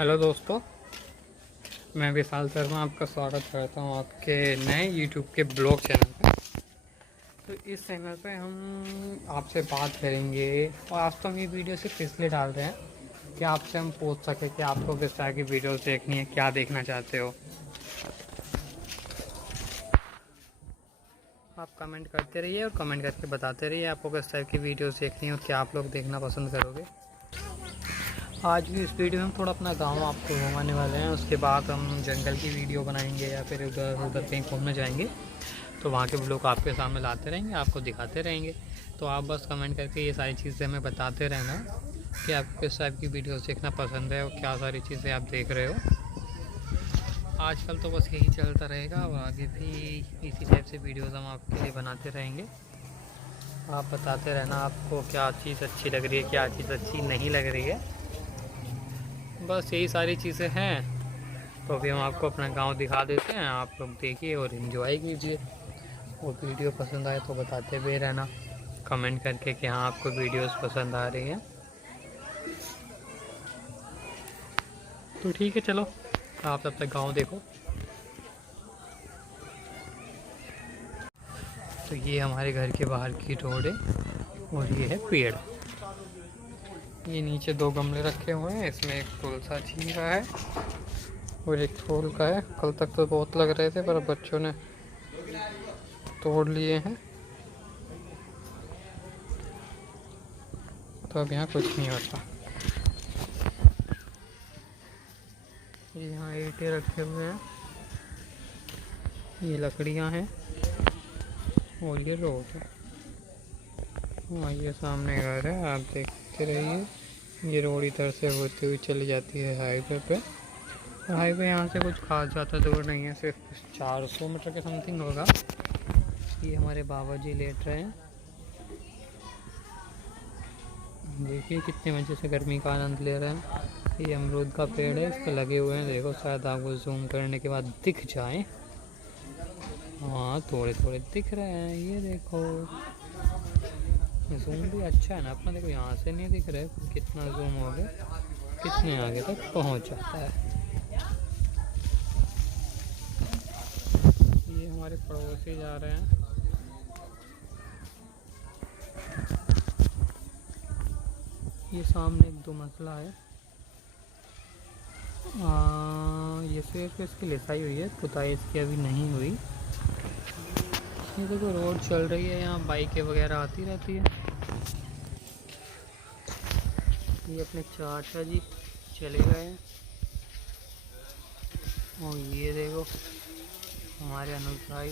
Hello दोस्तों, मैं विशाल शर्मा आपका स्वागत करता हूँ आपके नए यूट्यूब के ब्लॉग चैनल पे। तो इस चैनल पे हम आपसे बात करेंगे और आज तो हम ये वीडियो सिर्फ इसलिए डाल रहे हैं कि आपसे हम पूछ सकें कि आपको किस तरह की वीडियोस देखनी है, क्या देखना चाहते हो। आप कमेंट करते रहिए और कमेंट करके बताते रहिए आपको किस टाइप की वीडियोस देखनी है और क्या आप लोग देखना पसंद करोगे। आज भी इस वीडियो में हम थोड़ा अपना गांव आपको घुमाने वाले हैं, उसके बाद हम जंगल की वीडियो बनाएंगे या फिर उधर उधर कहीं घूमने जाएंगे, तो वहाँ के ब्लॉग आपके सामने लाते रहेंगे, आपको दिखाते रहेंगे। तो आप बस कमेंट करके ये सारी चीज़ें हमें बताते रहना कि आपको किस टाइप की वीडियोस देखना पसंद है और क्या सारी चीज़ें आप देख रहे हो। आजकल तो बस यही चलता रहेगा और आगे भी इसी टाइप से वीडियोज़ हम आपके लिए बनाते रहेंगे। आप बताते रहना आपको क्या चीज़ अच्छी लग रही है, क्या चीज़ अच्छी नहीं लग रही है। बस यही सारी चीज़ें हैं। तो अभी हम आपको अपना गांव दिखा देते हैं, आप लोग देखिए और एंजॉय कीजिए। और वीडियो पसंद आए तो बताते हुए रहना कमेंट करके कि हाँ आपको वीडियोस पसंद आ रही हैं। तो ठीक है, चलो आप तब तक गांव देखो। तो ये हमारे घर के बाहर की रोड है और ये है पेड़। ये नीचे 2 गमले रखे हुए हैं, इसमें एक तुलसा जी का है और एक फूल का है। कल तक तो बहुत लग रहे थे पर बच्चों ने तोड़ लिए हैं, तो अब यहाँ कुछ नहीं होता। ये यहाँ ईंटें रखे हुए हैं, ये लकड़ियाँ हैं और ये रोड है। हाँ, ये सामने घर है, आप देखते रहिए। ये रोड इधर से होती हुई चली जाती है हाईवे पे। हाईवे यहाँ से कुछ खास ज़्यादा दूर नहीं है, सिर्फ 400 मीटर के समथिंग होगा। ये हमारे बाबा जी लेट रहे हैं, देखिए कितने मज़े से गर्मी का आनंद ले रहे हैं। ये अमरूद का पेड़ है, इस पर लगे हुए हैं, देखो शायद आपको जूम करने के बाद दिख जाए। हाँ, थोड़े थोड़े दिख रहे हैं, ये देखो। जूम भी अच्छा है ना अपना, देखो यहाँ से नहीं दिख रहा है, कितना जूम हो गया, कितने आगे तक पहुँच जाता है। ये हमारे पड़ोसी जा रहे हैं। ये सामने एक 2 मंजिला है। ये सिर्फ इसकी लिसाई हुई है, पुताई इसकी अभी नहीं हुई। ये देखो रोड चल रही है, यहाँ बाइकें वगैरह आती रहती है। ये अपने चाचा जी चले गए हैं और ये देखो हमारे अनुज भाई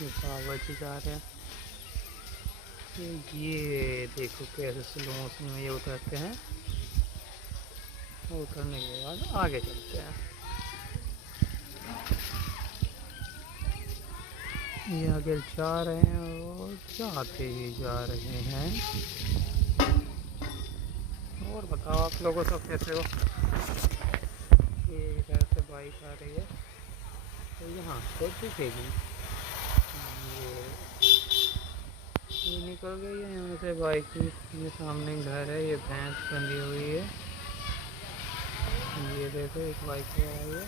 बाबा जी जा रहे हैं। ये देखो कैसे स्लो मोशन में ये उतरते हैं, उतरने के बाद आगे चलते हैं। ये आगे जा रहे हैं और जाते ही जा रहे हैं। और बताओ आप लोगों सब कैसे हो। ये इधर से बाइक आ रही है तो यहाँ से दिखेगी। ये निकल गई है यहाँ से बाइक। ये सामने घर है, ये भैंस बंधी हुई है। ये देखो एक बाइक आ रही है।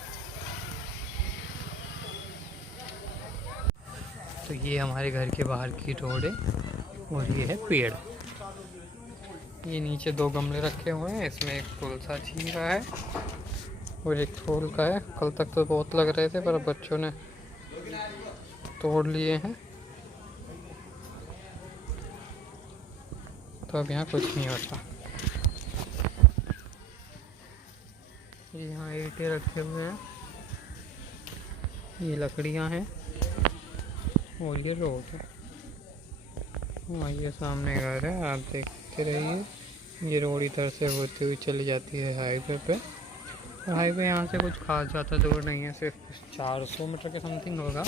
तो ये हमारे घर के बाहर की रोड है और ये है पेड़। ये नीचे 2 गमले रखे हुए हैं, इसमें एक तुलसा जी का है और एक फूल का है। कल तक तो बहुत लग रहे थे पर बच्चों ने तोड़ लिए हैं, तो अब यहाँ कुछ नहीं होता। ये यहाँ ईंटें रखे हुए हैं, ये लकड़ियाँ हैं और ये रोड है। हाँ, ये सामने घर है, आप देखते रहिए। ये रोड इधर से होती हुई चली जाती है हाईवे पे। हाईवे यहाँ से कुछ खास ज़्यादा दूर नहीं है, सिर्फ 400 मीटर के समथिंग होगा।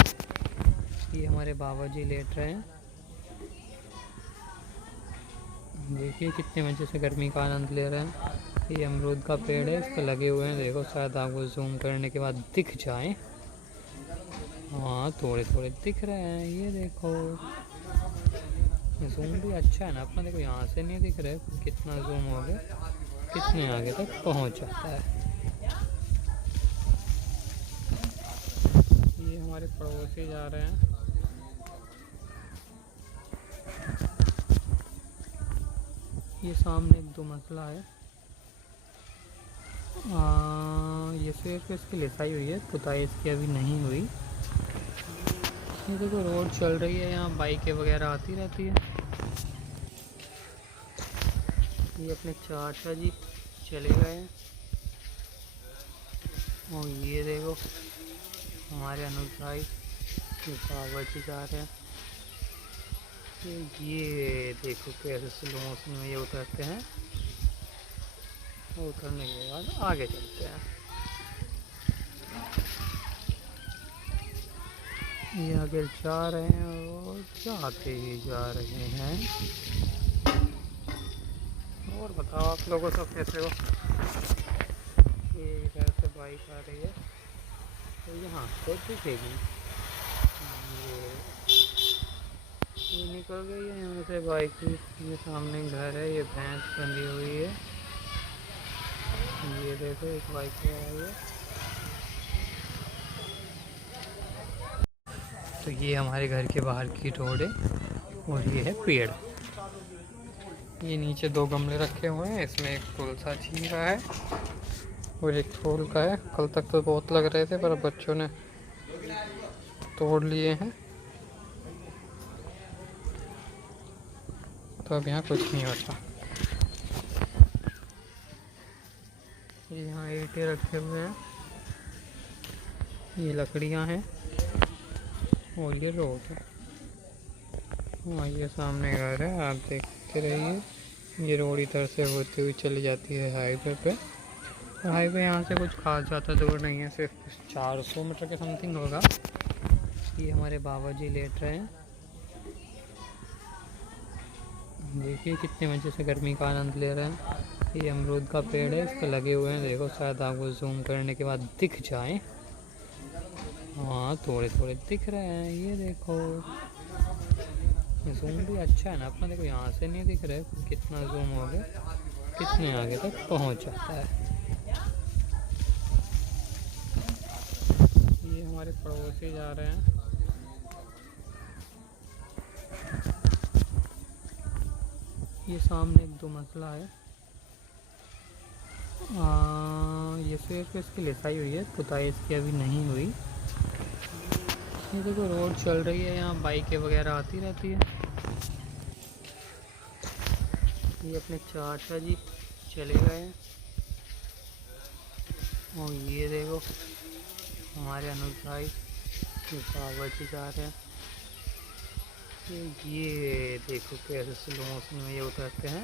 ये हमारे बाबा जी लेट रहे हैं, देखिए कितने मज़े से गर्मी का आनंद ले रहे हैं। ये अमरूद का पेड़ है, इस पर लगे हुए हैं, देखो शायद आपको जूम करने के बाद दिख जाए। हाँ, थोड़े थोड़े दिख रहे हैं, ये देखो। जूम भी अच्छा है ना अपना, देखो यहाँ से नहीं दिख रहा है, कितना जूम हो गया, कितने आगे तक पहुँच जाता है। हमारे पड़ोसी जा रहे हैं। ये सामने एक 2 मंजिला है। ये सिर्फ इसकी लिसाई हुई है, पुताई इसकी अभी नहीं हुई। ये देखो रोड चल रही है, यहाँ बाइकें वगैरह आती रहती है। ये अपने चाचा जी चले गए हैं और ये देखो हमारे अनुज भाई बाबा जी जा रहे हैं। ये देखो कैसे स्लो मोशन में ये उतरते हैं, उतरने के बाद आगे चलते हैं। ये आगे जा रहे हैं और जाते ही जा रहे हैं। और बताओ आप लोगों सब कैसे हो। ये इधर से बाइक आ रही है तो यहाँ से दिखेगी। ये निकल गई है यहाँ से बाइक। ये सामने घर है, ये भैंस बंधी हुई है। ये देखो एक बाइक आ रही है। तो ये हमारे घर के बाहर की रोड है और ये है पेड़। ये नीचे 2 गमले रखे हुए हैं, इसमें एक तुलसा जी का है और एक फूल का है। कल तक तो बहुत लग रहे थे पर बच्चों ने तोड़ लिए हैं, तो अब यहाँ कुछ नहीं होता। ये यहाँ ईंटें रखे हुए हैं, ये लकड़ियाँ हैं और ये रोड है। और ये सामने घर है, आप देखते रहिए। ये रोड इधर से होती हुई चली जाती है हाईवे पे। और हाईवे यहाँ से कुछ खास ज़्यादा दूर नहीं है, सिर्फ 400 मीटर के समथिंग होगा। ये हमारे बाबा जी लेट रहे हैं। देखिए कितने मज़े से गर्मी का आनंद ले रहे हैं। ये अमरूद का पेड़ है, इस पर लगे हुए हैं। देखो शायद आपको जूम करने के बाद दिख जाए। हाँ थोड़े थोड़े दिख रहे हैं, ये देखो। जूम भी अच्छा है ना अपना। देखो यहाँ से नहीं दिख रहे, कितना जूम हो गया, कितने आगे तक पहुँच जाता है। ये हमारे पड़ोसी जा रहे हैं। ये सामने एक 2 मंजिला है। ये सिर्फ इसकी लिसाई हुई है, पुताई इसकी अभी नहीं हुई। ये देखो रोड चल रही है, यहाँ बाइकें वगैरह आती रहती है। ये अपने चाचा जी चले गए हैं और ये देखो हमारे अनुज भाई बाबा जी जा रहे हैं। ये देखो कैसे स्लो मोशन में ये उतरते हैं,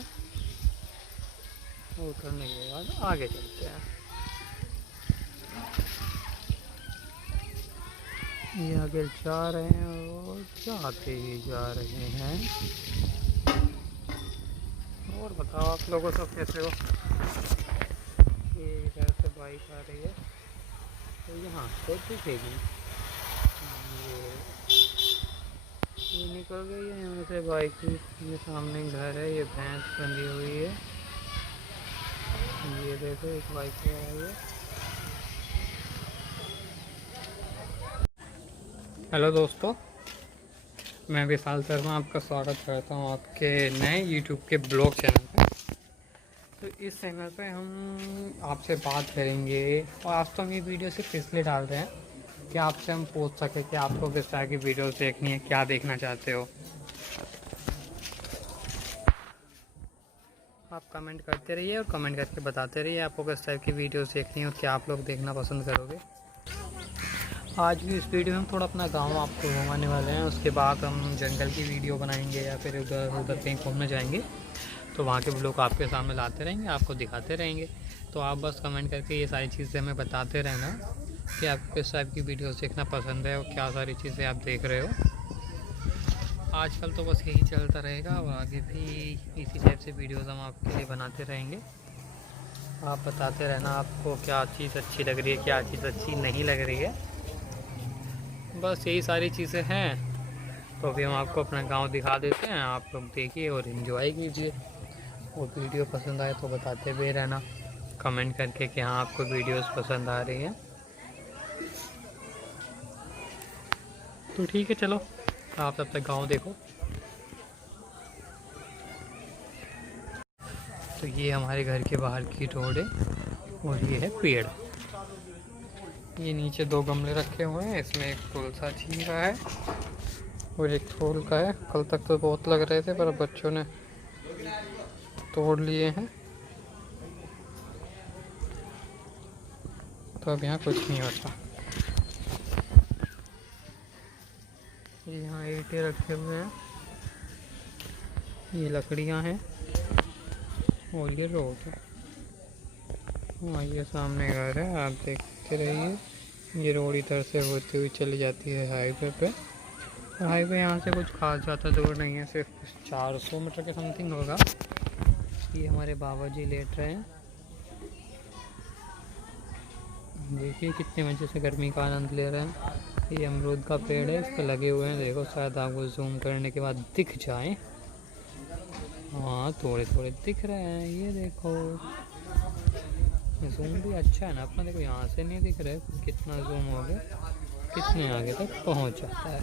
उतरने के बाद आगे चलते हैं। ये आगे जा रहे हैं और जाते ही जा रहे हैं। और बताओ आप लोगों सब कैसे हो। ये इधर से बाइक आ रही है तो यहाँ से दिखेगी। ये निकल गई है यहाँ से बाइक। ये सामने घर है, ये भैंस बंधी हुई है। ये देखो एक बाइक आ रही है। हेलो दोस्तों, मैं विशाल शर्मा आपका स्वागत करता हूँ आपके नए यूट्यूब के ब्लॉग चैनल पे। तो इस चैनल पे हम आपसे बात करेंगे और आज तो हम ये वीडियो सिर्फ इसलिए डाल रहे हैं कि आपसे हम पूछ सके कि आपको किस तरह की वीडियोस देखनी है, क्या देखना चाहते हो। आप कमेंट करते रहिए और कमेंट करके बताते रहिए आपको किस टाइप की वीडियोस देखनी है और क्या आप लोग देखना पसंद करोगे। आज भी इस वीडियो में हम थोड़ा अपना गांव आपको घुमाने वाले हैं, उसके बाद हम जंगल की वीडियो बनाएंगे या फिर उधर उधर कहीं घूमने जाएंगे, तो वहाँ के ब्लॉग आपके सामने लाते रहेंगे, आपको दिखाते रहेंगे। तो आप बस कमेंट करके ये सारी चीज़ें हमें बताते रहना कि आपको किस टाइप की वीडियोस देखना पसंद है और क्या सारी चीज़ें आप देख रहे हो। आजकल तो बस यही चलता रहेगा और आगे भी इसी टाइप से वीडियोस हम आपके लिए बनाते रहेंगे। आप बताते रहना आपको क्या चीज़ अच्छी लग रही है, क्या चीज़ अच्छी नहीं लग रही है। बस यही सारी चीज़ें हैं। तो अभी हम आपको अपना गांव दिखा देते हैं, आप लोग देखिए और एंजॉय कीजिए। और वीडियो पसंद आए तो बताते हुए रहना कमेंट करके कि हाँ आपको वीडियोस पसंद आ रही हैं। तो ठीक है, चलो आप तब तक गाँव देखो। तो ये हमारे घर के बाहर की रोड है और ये है पेड़। ये नीचे 2 गमले रखे हुए हैं, इसमें एक तुलसा छीन रहा है और एक फूल का है। कल तक तो बहुत लग रहे थे पर अब बच्चों ने तोड़ लिए हैं, तो अब यहाँ कुछ नहीं होता। यहाँ ईंटें रखे हुए हैं, ये लकड़ियाँ हैं और ये रोड है। हाँ, ये सामने घर है, आप देखते रहिए। ये रोड इधर से होती हुई चली जाती है हाईवे पे। और हाईवे यहाँ से कुछ खास ज़्यादा दूर नहीं है, सिर्फ 400 मीटर के समथिंग होगा। ये हमारे बाबा जी लेट रहे हैं, देखिए कितने मज़े से गर्मी का आनंद ले रहे हैं। ये अमरूद का पेड़ है, इस पर लगे हुए हैं, देखो शायद आपको जूम करने के बाद दिख जाए। हाँ, थोड़े थोड़े दिख रहे हैं, ये देखो। जूम भी अच्छा है ना अपना, देखो यहाँ से नहीं दिख रहे, कितना जूम हो गया, कितने आगे तक पहुँच जाता है।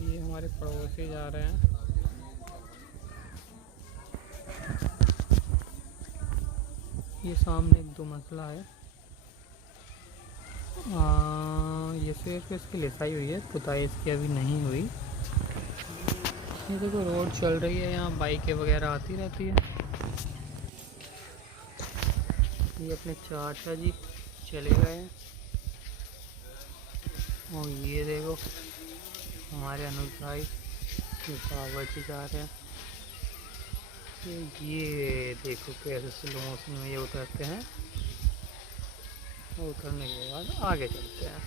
ये हमारे पड़ोसी जा रहे हैं, ये सामने एक 2 मंजिला है। ये सिर्फ इसकी लिसाई हुई है, पुताई इसकी अभी नहीं हुई। ये देखो रोड चल रही है, यहाँ बाइकें वगैरह आती रहती है। ये अपने चाचा जी चले गए हैं और ये देखो हमारे अनुज भाई बाबा जी जा रहे हैं। ये देखो कैसे स्लो मोशन में ये उतरते हैं, उतरने के बाद आगे चलते हैं।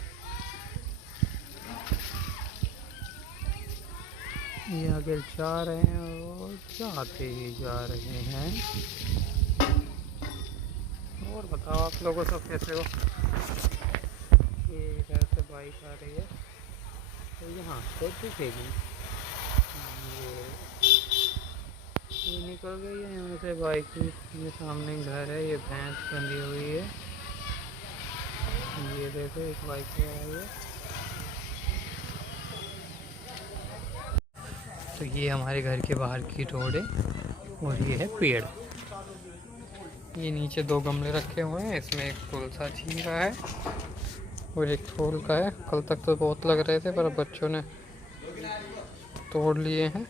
ये आगे जा रहे हैं और जाते ही जा रहे हैं। और बताओ आप लोगों सब कैसे हो। ये इधर से बाइक आ रही है, तो यहाँ से दिखेगी। ये निकल गई है यहाँ से बाइक। ये सामने घर है, ये भैंस बंधी हुई है, ये देखो एक बाइक आ रही है। तो ये हमारे घर के बाहर की रोड है और ये है पेड़। ये नीचे 2 गमले रखे हुए हैं, इसमें एक तुलसा छीन रहा है और एक फूल का है। कल तक तो बहुत लग रहे थे पर अब बच्चों ने तोड़ लिए हैं,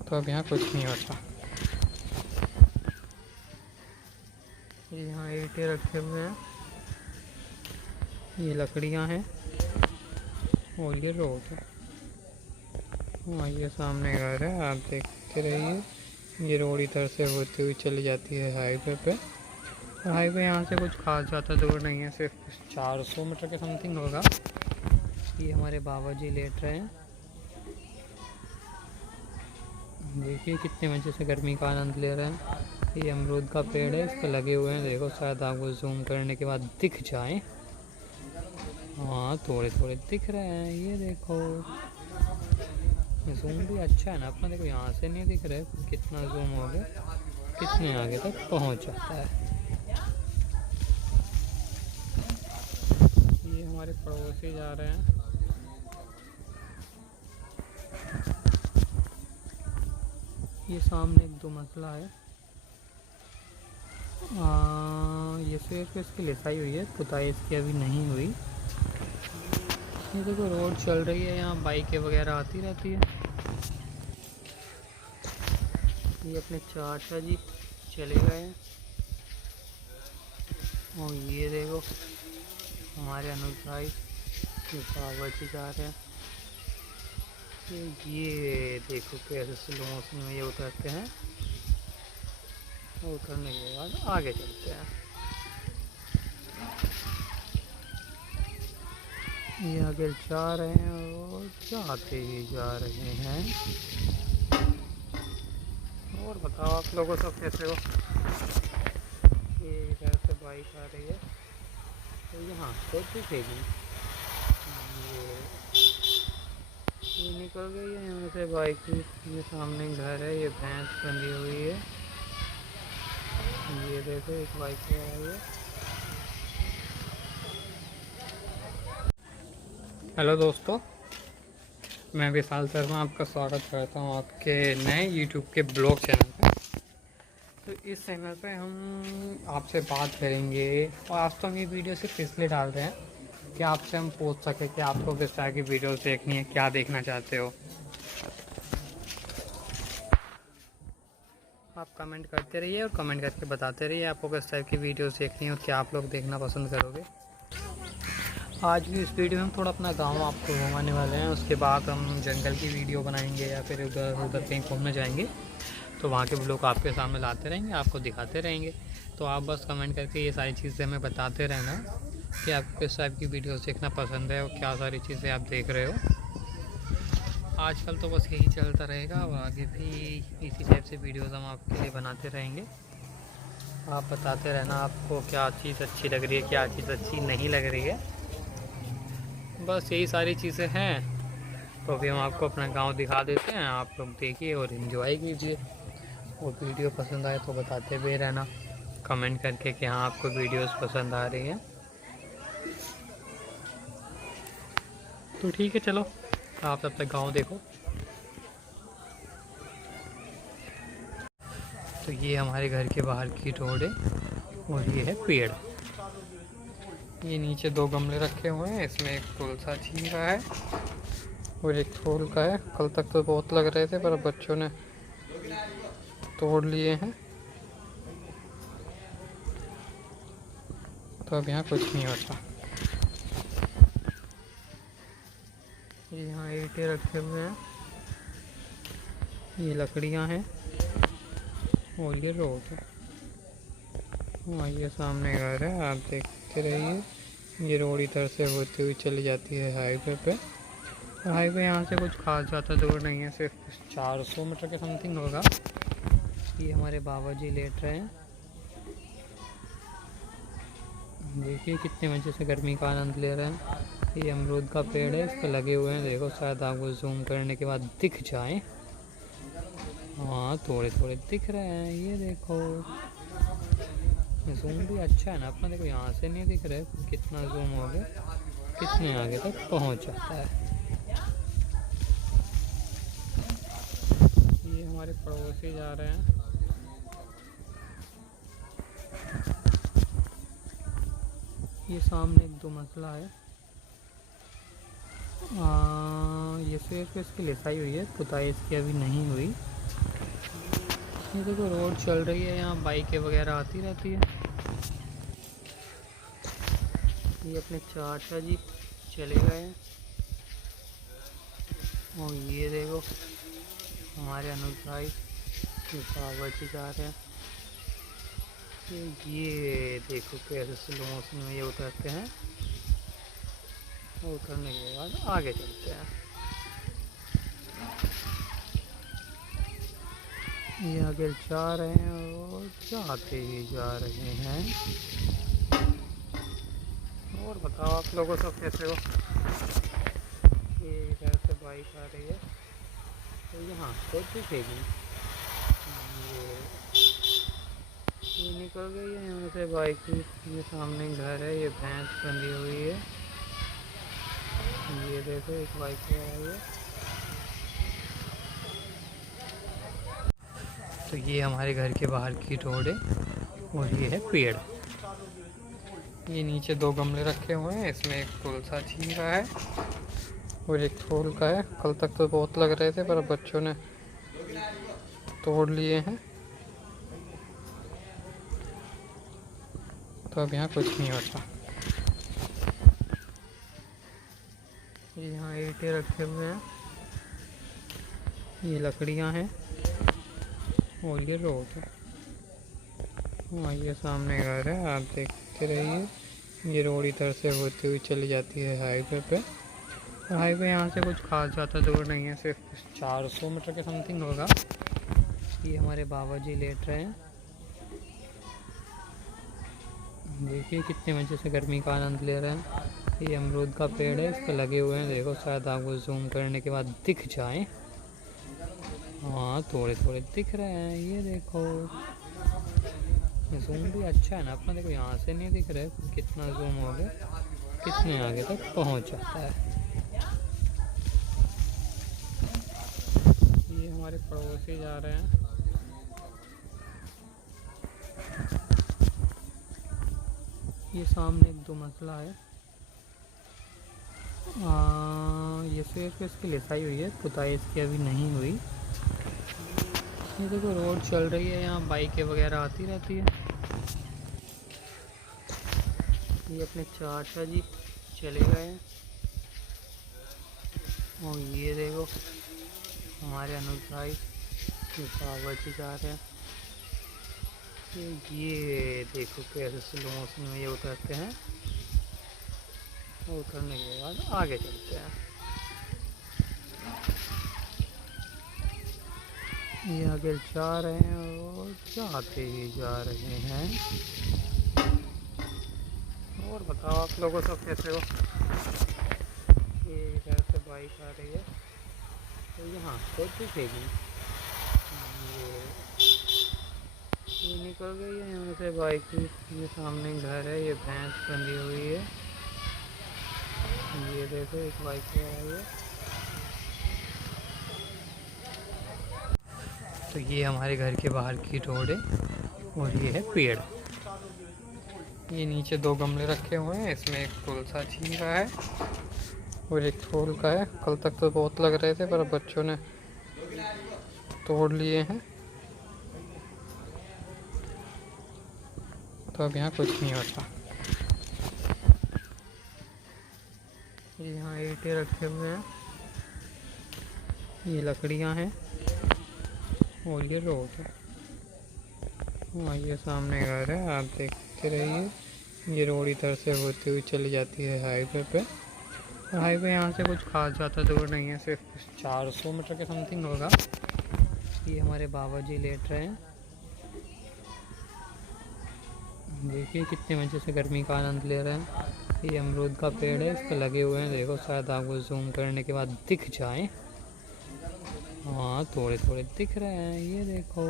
तो अब यहाँ कुछ नहीं होता। यहाँ ईंटें रखे हुए हैं, ये लकड़ियाँ हैं और ये रोड है। हाँ, ये सामने घर है, आप देखते रहिए। ये रोड इधर से होती हुई चली जाती है हाईवे पे। और हाईवे यहाँ से कुछ खास ज़्यादा दूर नहीं है, सिर्फ 400 मीटर के समथिंग होगा। ये हमारे बाबा जी लेट रहे हैं, देखिए कितने मज़े से गर्मी का आनंद ले रहे हैं। ये अमरूद का पेड़ है, इस पर लगे हुए हैं, देखो शायद आपको जूम करने के बाद दिख जाए। हाँ, थोड़े थोड़े दिख रहे हैं, ये देखो। जूम भी अच्छा है ना अपना, देखो यहाँ से नहीं दिख रहे, कितना जूम हो गया, कितने आगे तक पहुँच जाता है। ये हमारे पड़ोसी जा रहे हैं, ये सामने एक 2 मंजिला है। ये सिर्फ इसकी लिसाई हुई है, पुताई इसकी अभी नहीं हुई। ये देखो रोड चल रही है, यहाँ बाइकें वगैरह आती रहती है। ये अपने चाचा जी चले गए हैं और ये देखो हमारे अनुज भाई बाबा जी जा रहे हैं। ये देखो कैसे स्लो मोशन में ये उतरते हैं, उतरने के बाद आगे चलते हैं। ये आगे जा रहे हैं और जाते ही जा रहे हैं। और बताओ आप लोगों सब कैसे हो। ये इधर से बाइक आ रही है, तो यहाँ से दिखेगी। ये निकल गई है यहाँ से बाइक। ये सामने घर है, ये भैंस बंधी हुई है, ये देखो एक बाइक पे आई है। हेलो दोस्तों, मैं विशाल शर्मा आपका स्वागत करता हूं आपके नए यूट्यूब के ब्लॉग चैनल पे। तो इस चैनल पे हम आपसे बात करेंगे, और आज तो हम ये वीडियो सिर्फ इसलिए डाल रहे हैं कि आपसे हम पूछ सकें कि आपको किस तरह की वीडियोस देखनी है, क्या देखना चाहते हो। आप कमेंट करते रहिए और कमेंट करके बताते रहिए आपको किस टाइप की वीडियोस देखनी है और क्या आप लोग देखना पसंद करोगे। आज भी इस वीडियो में हम थोड़ा अपना गांव आपको घुमाने वाले हैं, उसके बाद हम जंगल की वीडियो बनाएंगे या फिर उधर उधर कहीं घूमने जाएंगे, तो वहाँ के ब्लॉग आपके सामने लाते रहेंगे, आपको दिखाते रहेंगे। तो आप बस कमेंट करके ये सारी चीज़ें हमें बताते रहना कि आपको किस टाइप की वीडियोस देखना पसंद है और क्या सारी चीज़ें आप देख रहे हो। आजकल तो बस यही चलता रहेगा और आगे भी इसी टाइप से वीडियोस हम आपके लिए बनाते रहेंगे। आप बताते रहना आपको क्या चीज़ अच्छी लग रही है, क्या चीज़ अच्छी नहीं लग रही है। बस यही सारी चीज़ें हैं। तो अभी हम आपको अपना गांव दिखा देते हैं, आप लोग देखिए और एंजॉय कीजिए। और वीडियो पसंद आए तो बताते भी रहना कमेंट करके कि हाँ आपको वीडियोस पसंद आ रही हैं। तो ठीक है, चलो आप तब तक गांव देखो। तो ये हमारे घर के बाहर की रोड है और ये है पेड़। ये नीचे 2 गमले रखे हुए हैं, इसमें एक तुलसा जी का है और एक फूल का है। कल तक तो बहुत लग रहे थे पर बच्चों ने तोड़ लिए हैं, तो अब यहाँ कुछ नहीं होता। ये यहाँ ईंटें रखे हुए हैं, ये लकड़ियाँ हैं और ये रोड है। हाँ, ये सामने घर है, आप देखते रहिए। ये रोड इधर से होती हुई चली जाती है हाईवे पे। हाईवे यहाँ से कुछ खास ज़्यादा दूर नहीं है, सिर्फ 400 मीटर के समथिंग होगा। ये हमारे बाबा जी लेट रहे हैं, देखिए कितने मज़े से गर्मी का आनंद ले रहे हैं। ये अमरूद का पेड़ है, इस पर लगे हुए हैं, देखो शायद आपको जूम करने के बाद दिख जाए। हाँ, थोड़े थोड़े दिख रहे हैं, ये देखो। जूम भी अच्छा है ना अपना, देखो यहाँ से नहीं दिख रहे, कितना जूम हो गया, कितने आगे तक पहुँच जाता है। ये हमारे पड़ोसी जा रहे हैं। ये सामने एक 2 मंजिला है। ये सिर्फ इसकी लिसाई हुई है, पुताई इसकी अभी नहीं हुई। ये देखो रोड चल रही है, यहाँ बाइकें वगैरह आती रहती है। ये अपने चाचा जी चले गए हैं और ये देखो हमारे अनुज भाई बाबा जी जा रहे हैं। ये देखो कैसे स्लो मोशन में ये उतरते हैं, उतरने के बाद आगे चलते हैं। ये आगे जा रहे हैं और जाते ही जा रहे हैं। और बताओ आप लोगों सब कैसे हो। ये इधर से बाइक आ रही है तो यहाँ तो दिखेगी। ये निकल गई है यहाँ से बाइक। ये सामने घर है, ये भैंस बंधी हुई है। ये देखो एक बाइक पे आई है। तो ये हमारे घर के बाहर की रोड है और ये है पेड़। ये नीचे 2 गमले रखे हुए हैं, इसमें एक तुलसा जी का है और एक फूल का है। कल तक तो बहुत लग रहे थे पर बच्चों ने तोड़ लिए हैं, तो अब यहाँ कुछ नहीं होता। ये यहाँ ईंटें रखे हुए हैं, ये लकड़ियाँ हैं और ये रोड है। हाँ, ये सामने घर है, आप देखते रहिए। ये रोड इधर से होती हुई चली जाती है हाईवे पे। हाईवे यहाँ से कुछ खास ज़्यादा दूर नहीं है, सिर्फ 400 मीटर के समथिंग होगा। ये हमारे बाबा जी लेट रहे हैं, देखिए कितने मज़े से गर्मी का आनंद ले रहे हैं। ये अमरूद का पेड़ है, इस पर लगे हुए हैं, देखो शायद आपको जूम करने के बाद दिख जाए। हाँ, थोड़े थोड़े दिख रहे हैं, ये देखो। जूम भी अच्छा है ना अपना, देखो यहाँ से नहीं दिख रहा है कितना जूम हो गया, कितने आगे तक पहुँच जाता है। ये हमारे पड़ोसी जा रहे हैं। ये सामने एक 2 मंजिला है। ये सिर्फ इसकी लिसाई हुई है, पुताई इसकी अभी नहीं हुई। ये देखो रोड चल रही है, यहाँ बाइकें वगैरह आती रहती है। ये अपने चाचा जी चले गए हैं और ये देखो हमारे अनुज भाई बाबा जी जा रहे हैं। ये देखो कैसे स्लो मोशन में ये उतरते हैं, उतरने के बाद आगे चलते हैं। ये आगे जा रहे हैं और जाते ही जा रहे हैं। और बताओ आप लोगों सब कैसे हो। ये इधर से बाइक आ रही है तो यहाँ से दिखेगी, ये निकल गई है यहाँ से बाइक। ये सामने घर है, ये भैंस बंधी हुई है। ये देखो एक बाइक पे आई है। तो ये हमारे घर के बाहर की रोड है और ये है पेड़। ये नीचे 2 गमले रखे हुए हैं, इसमें एक तुलसा जी का है और एक फूल का है। कल तक तो बहुत लग रहे थे पर बच्चों ने तोड़ लिए हैं, तो अब यहाँ कुछ नहीं होता। यहाँ ईंटें रखे हुए हैं, ये लकड़ियाँ हैं और ये रोड है। हाँ ये सामने घर है, आप देखते रहिए। ये रोड इधर से होती हुई चली जाती है हाईवे पे। और हाईवे यहाँ से कुछ खास ज़्यादा दूर नहीं है, सिर्फ 400 मीटर के समथिंग होगा। ये हमारे बाबा जी लेट रहे हैं, देखिए कितने मज़े से गर्मी का आनंद ले रहे हैं। ये अमरूद का पेड़ है, इस पर लगे हुए हैं, देखो शायद आपको जूम करने के बाद दिख जाए। हाँ थोड़े थोड़े दिख रहे हैं, ये देखो।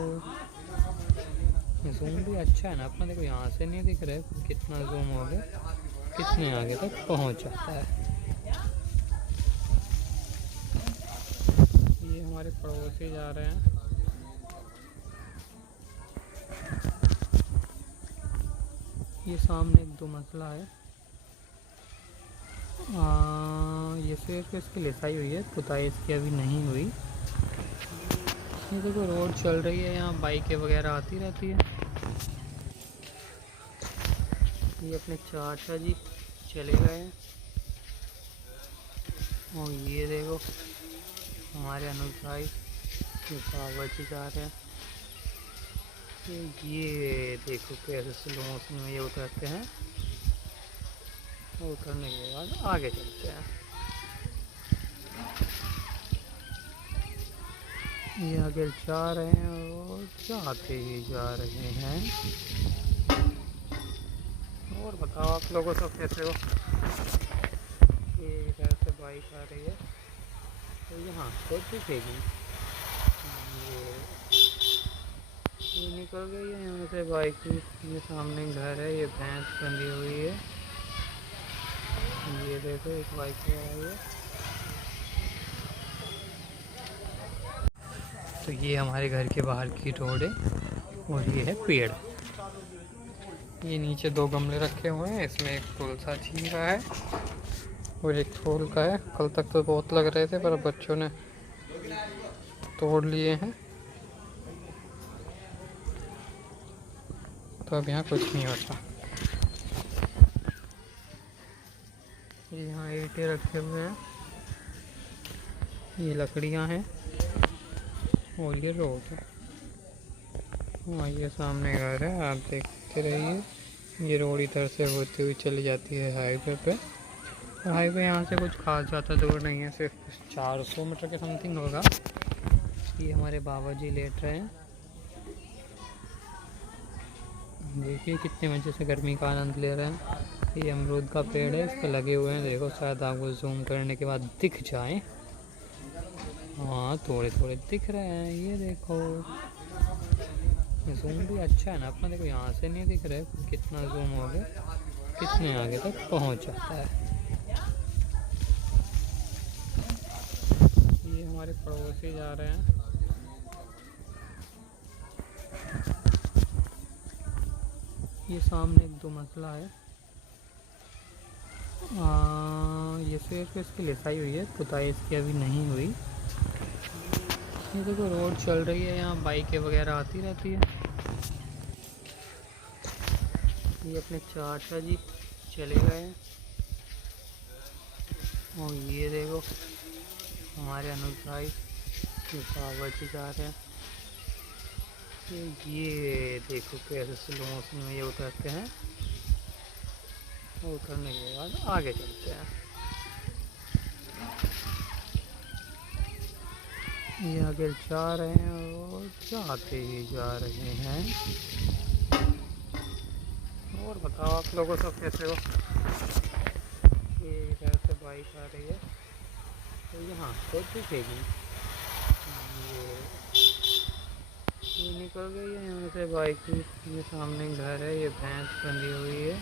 जूम भी अच्छा है ना अपना, देखो यहाँ से नहीं दिख रहा है कितना जूम हो गया, कितने आगे तक पहुँच जाता है। ये हमारे पड़ोसी जा रहे हैं। ये सामने एक 2 मंजिला है। ये सिर्फ इसकी लिसाई हुई है, पुताई इसकी अभी नहीं हुई। ये देखो रोड चल रही है, यहाँ बाइकें वगैरह आती रहती है। ये अपने चाचा जी चले गए हैं और ये देखो हमारे अनुज भाई बाबा जी जा रहे हैं। ये देखो कैसे स्लो मोशन में ये उतरते हैं, उतरने के बाद आगे चलते हैं। ये आगे जा रहे हैं और जाते ही जा रहे हैं। और बताओ आप लोगों सब कैसे हो। ये इधर से बाइक आ रही है तो यहाँ से दिखेगी, ये निकल गई है यहाँ से बाइक। ये सामने घर है, ये भैंस बंधी हुई है। ये देखो एक बाइक पे आई है। तो ये हमारे घर के बाहर की रोड है और ये है पेड़। ये नीचे 2 गमले रखे हुए हैं, इसमें एक तुलसा जी का है और एक फूल का है। कल तक तो बहुत लग रहे थे पर बच्चों ने तोड़ लिए हैं, तो अब यहाँ कुछ नहीं होता। यहाँ ईंटें रखे हुए हैं, ये लकड़ियाँ हैं और ये रोड है। हाँ ये सामने घर है, आप देखते रहिए। ये रोड इधर से होती हुई चली जाती है हाईवे पे। और हाईवे यहाँ से कुछ खास ज़्यादा दूर नहीं है, सिर्फ 400 मीटर के समथिंग होगा। ये हमारे बाबा जी लेट रहे हैं, देखिए कितने मज़े से गर्मी का आनंद ले रहे हैं। ये अमरूद का पेड़ है, इस पर लगे हुए हैं, देखो शायद आपको जूम करने के बाद दिख जाए। हाँ थोड़े थोड़े दिख रहे हैं, ये देखो। जूम भी अच्छा है ना अपना, देखो यहाँ से नहीं दिख रहा है कितना जूम हो गया, कितने आगे तक पहुँच जाता है। ये हमारे पड़ोसी जा रहे हैं। ये सामने एक दो मंजिला है। ये सिर्फ इसकी लिसाई हुई है, पुताई इसकी अभी नहीं हुई। ये देखो रोड चल रही है, यहाँ बाइकें वगैरह आती रहती है। ये अपने चाचा जी चले गए हैं और ये देखो हमारे अनुज भाई बाबा जी जा रहे हैं। ये देखो कैसे स्लो मोशन में ये उतरते हैं, उतरने के बाद आगे चलते हैं। ये आगे जा रहे हैं और जाते ही जा रहे हैं। और बताओ आप लोगों सब कैसे हो। ये इधर से बाइक आ रही है तो यहाँ तो दिखेगी। ये निकल गई है यहाँ से बाइक। ये सामने घर है, ये भैंस बंधी हुई है।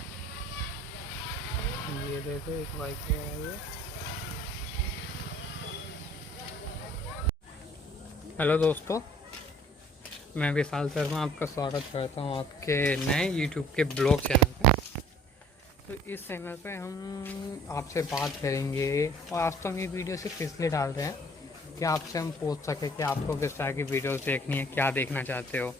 ये देखो एक बाइक आ रही है। हेलो दोस्तों, मैं विशाल शर्मा आपका स्वागत करता हूँ आपके नए YouTube के ब्लॉग चैनल पे। तो इस चैनल पे हम आपसे बात करेंगे और आज तो हम ये वीडियो सिर्फ इसलिए डाल रहे हैं कि आपसे हम पूछ सकें कि आपको किस तरह की वीडियोस देखनी है, क्या देखना चाहते हो।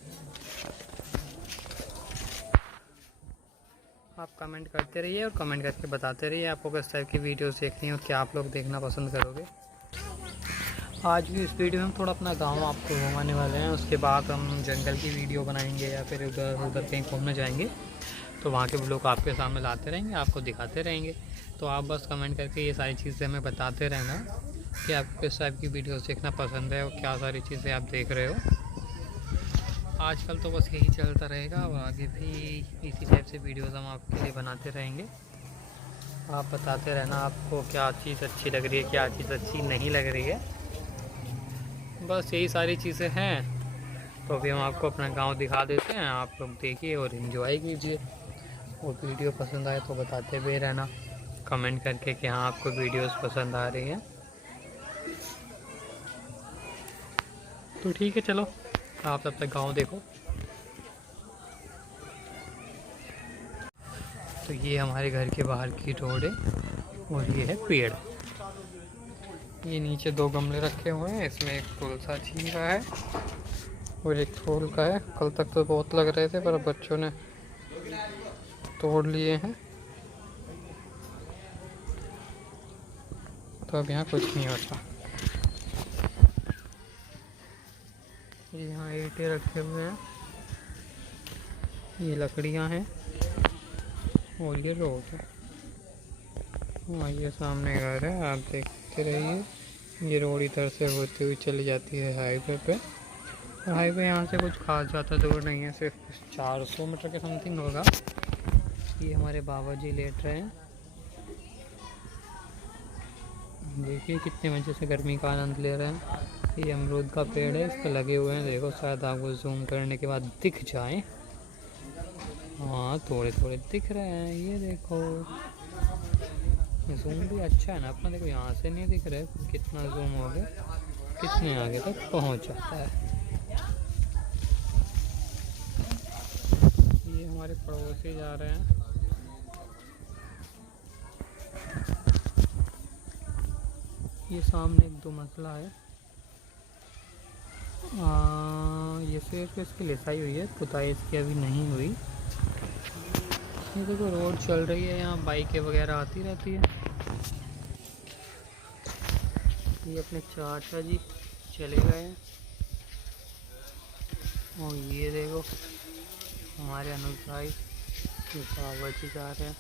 आप कमेंट करते रहिए और कमेंट करके बताते रहिए आपको किस टाइप की वीडियोस देखनी है और क्या आप लोग देखना पसंद करोगे। आज भी इस वीडियो में हम थोड़ा अपना गांव आपको घुमाने वाले हैं, उसके बाद हम जंगल की वीडियो बनाएंगे या फिर उधर उधर कहीं घूमने जाएंगे, तो वहाँ के ब्लॉग आपके सामने लाते रहेंगे, आपको दिखाते रहेंगे। तो आप बस कमेंट करके ये सारी चीज़ें हमें बताते रहना कि आपको किस टाइप की वीडियोस देखना पसंद है और क्या सारी चीज़ें आप देख रहे हो। आजकल तो बस यही चलता रहेगा और आगे भी इसी टाइप से वीडियोस हम आपके लिए बनाते रहेंगे। आप बताते रहना आपको क्या चीज़ अच्छी लग रही है, क्या चीज़ अच्छी नहीं लग रही है। बस यही सारी चीज़ें हैं। तो अभी हम आपको अपना गांव दिखा देते हैं, आप लोग देखिए और एंजॉय कीजिए। और वीडियो पसंद आए तो बताते भी रहना कमेंट करके कि हाँ आपको वीडियोस पसंद आ रही हैं। तो ठीक है, चलो आप तब तक गांव देखो। तो ये हमारे घर के बाहर की रोड है और ये है पेड़। ये नीचे दो गमले रखे हुए हैं, इसमें एक तुलसा जी का है और एक फूल का है। कल तक तो बहुत लग रहे थे पर बच्चों ने तोड़ लिए हैं, तो अब यहाँ कुछ नहीं होता। ये यहाँ ईंटें रखे हुए हैं, ये लकड़ियाँ हैं और ये रोड है। हाँ ये सामने घर है, आप देखते रहिए। ये रोड इधर से होती हुई चली जाती है हाईवे पे। और हाईवे यहाँ से कुछ खास ज़्यादा दूर नहीं है, सिर्फ 400 मीटर के समथिंग होगा। ये हमारे बाबा जी लेट रहे हैं, देखिए कितने मज़े से गर्मी का आनंद ले रहे हैं। ये अमरूद का पेड़ है, इस पर लगे हुए हैं, देखो शायद आपको जूम करने के बाद दिख जाए। हाँ थोड़े थोड़े दिख रहे हैं, ये देखो। जूम भी अच्छा है ना अपना, देखो यहाँ से नहीं दिख रहा है कितना जूम हो गया, कितने आगे तक पहुँच जाता है। ये हमारे पड़ोसी जा रहे हैं। ये सामने एक दो मंजिला है। ये सिर्फ इसकी लिसाई हुई है, पुताई इसकी अभी नहीं हुई। ये देखो रोड चल रही है, यहाँ बाइकें वगैरह आती रहती है। ये अपने चाचा जी चले गए हैं और ये देखो हमारे अनुज भाई बाबा जी जा रहे हैं।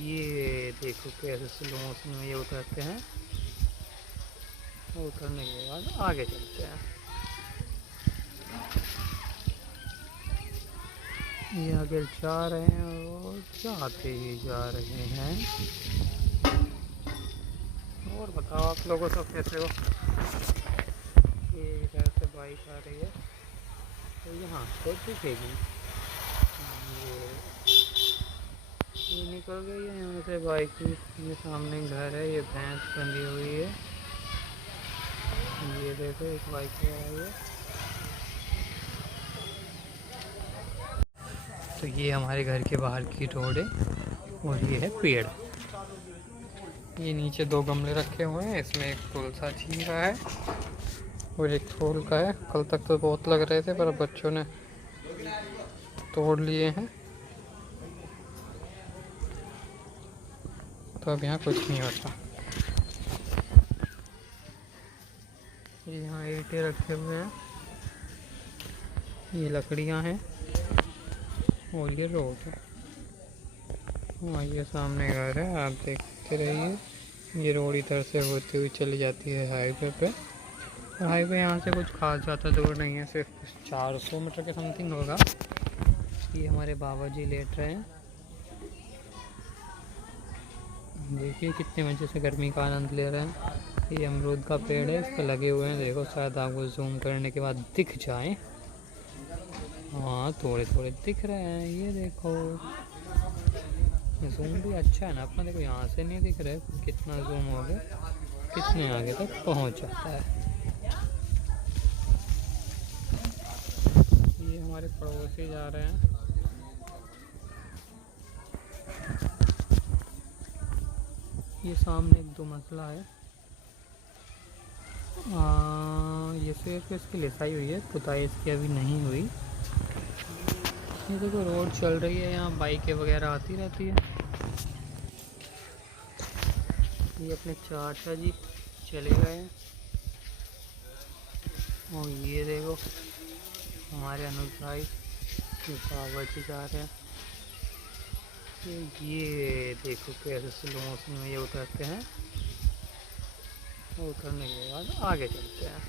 ये देखो कैसे स्लो मोशन में ये उतरते हैं, उतरने के बाद आगे चलते हैं। ये आगे जा रहे हैं और जाते ही जा रहे हैं। और बताओ आप लोगों सब कैसे हो। ये इधर से बाइक आ रही है तो यहाँ से दिखेगी। ये निकल गई है यहाँ से बाइक। ये सामने घर है, ये भैंस बंधी हुई है। ये देखो एक बाइक पे आई है। तो ये हमारे घर के बाहर की रोड है और ये है पेड़। ये नीचे 2 गमले रखे हुए हैं, इसमें एक तुलसा जी का है और एक फूल का है। कल तक तो बहुत लग रहे थे पर बच्चों ने तोड़ लिए हैं, तो अब यहाँ कुछ नहीं होता। यहाँ ईंटें रखे हुए हैं, ये लकड़ियाँ हैं और ये रोड है। हाँ, ये सामने घर है, आप देखते रहिए। ये रोड इधर से होती हुई चली जाती है हाईवे पे। और हाईवे यहाँ से कुछ खास ज़्यादा दूर नहीं है, सिर्फ 400 मीटर के समथिंग होगा। ये हमारे बाबा जी लेट रहे हैं। देखिए कितने मज़े से गर्मी का आनंद ले रहे हैं। ये अमरूद का पेड़ है, इस पर लगे हुए हैं। देखो शायद आपको जूम करने के बाद दिख जाए। हाँ, थोड़े थोड़े दिख रहे हैं, ये देखो। जूम भी अच्छा है ना अपना। देखो यहाँ से नहीं दिख रहे, कितना जूम हो गया, कितने आगे तक पहुँच जाता है। ये हमारे पड़ोसी जा रहे हैं। ये सामने एक 2 मंजिला है। ये सिर्फ इसकी लिसाई हुई है, पुताई इसकी अभी नहीं हुई। ये देखो रोड चल रही है, यहाँ बाइकें वगैरह आती रहती है। ये अपने चाचा जी चले गए हैं और ये देखो हमारे अनुज भाई बाबा जी जा रहे हैं। ये देखो कैसे स्लो मोशन में ये उतरते हैं। उतरने के बाद आगे चलते हैं।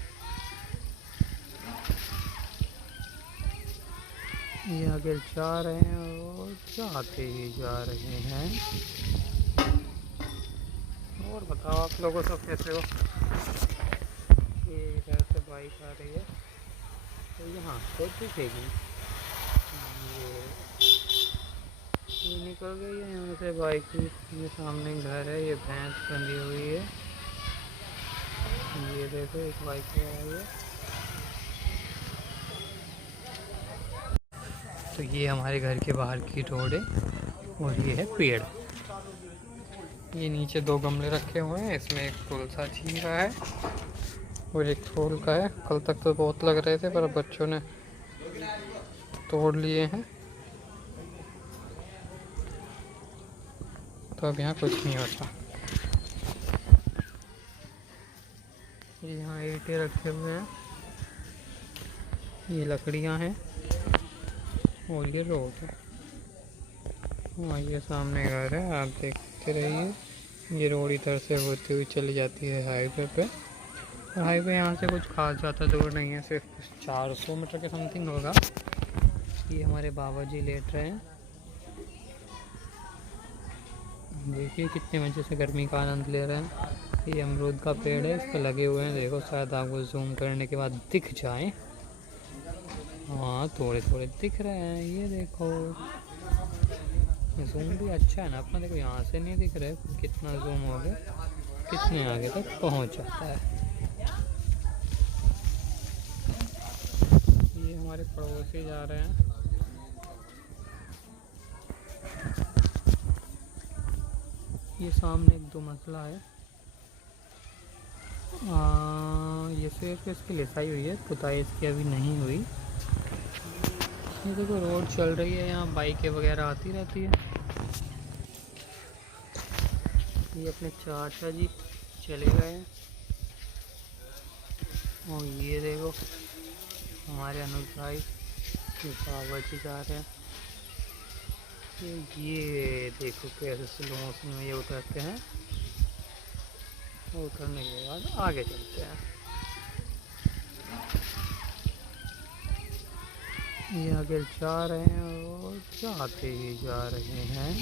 ये आगे जा रहे हैं और जाते ही जा रहे हैं। और बताओ आप लोगों सब कैसे हो। ये इधर से बाइक आ रही है, तो यहाँ से दिखेगी। ये निकल गई है यहाँ से बाइक। ये सामने घर है, ये भैंस बंधी हुई है। ये देखो एक बाइक पे आई है। तो ये हमारे घर के बाहर की रोड है और ये है पेड़। ये नीचे 2 गमले रखे हुए हैं, इसमें एक तुलसा जी का है और एक फूल का है। कल तक तो बहुत लग रहे थे पर बच्चों ने तोड़ लिए हैं, तो अब यहाँ कुछ नहीं होता। यहाँ ईंटें रखे हुए हैं, ये लकड़ियाँ हैं और ये रोड है। हाँ, ये सामने घर है, आप देखते रहिए। ये रोड इधर से होती हुई चली जाती है हाईवे पे। और हाईवे यहाँ से कुछ खास ज़्यादा दूर नहीं है, सिर्फ 400 मीटर के समथिंग होगा। ये हमारे बाबा जी लेट रहे हैं। देखिए कितने मज़े से गर्मी का आनंद ले रहे हैं। ये अमरूद का पेड़ है, इस पर लगे हुए हैं। देखो शायद आपको जूम करने के बाद दिख जाए। हाँ, थोड़े थोड़े दिख रहे हैं, ये देखो। जूम भी अच्छा है ना अपना। देखो यहाँ से नहीं दिख रहे, कितना जूम हो गया, कितने आगे तक पहुँच जाता है। ये हमारे पड़ोसी जा रहे हैं। ये सामने एक 2 मंजिला है। ये सिर्फ इसकी लिसाई हुई है, पुताई इसकी अभी नहीं हुई। ये देखो रोड चल रही है, यहाँ बाइकें वगैरह आती रहती है। ये अपने चाचा जी चले गए हैं और ये देखो हमारे अनुज भाई बाबा जी जा रहे हैं। ये देखो कैसे स्लो मोशन में ये उतरते हैं। उतरने के बाद आगे चलते हैं। ये आगे जा रहे हैं और जाते ही जा रहे हैं।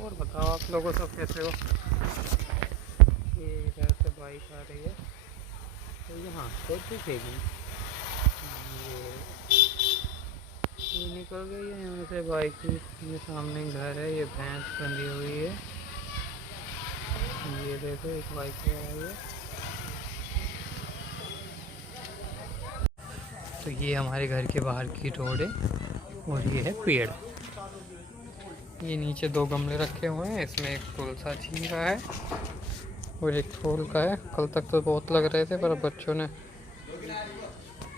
और बताओ आप लोगों सब कैसे हो। ये इधर से बाइक आ रही है, तो यहाँ से दिखेगी। ये निकल गई है यहाँ से बाइक। ये सामने घर है, ये भैंस बंधी हुई है। ये देखो एक बाइक पे आई है। तो ये हमारे घर के बाहर की रोड है और ये है पेड़। ये नीचे 2 गमले रखे हुए हैं, इसमें एक तुलसा जी का है और एक फूल का है। कल तक तो बहुत लग रहे थे पर बच्चों ने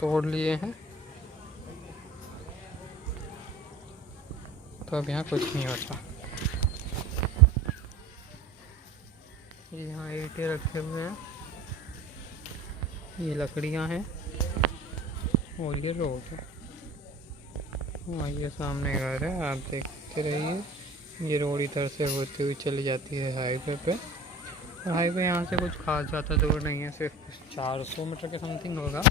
तोड़ लिए हैं, तो अब यहाँ कुछ नहीं होता। ये यहाँ ईंटें रखे हुए हैं, ये लकड़ियाँ हैं और ये रोड है। हाँ, ये सामने घर है, आप देखते रहिए। ये रोड इधर से होती हुई चली जाती है हाईवे पे। और हाईवे यहाँ से कुछ खास ज़्यादा दूर नहीं है, सिर्फ 400 मीटर के समथिंग होगा।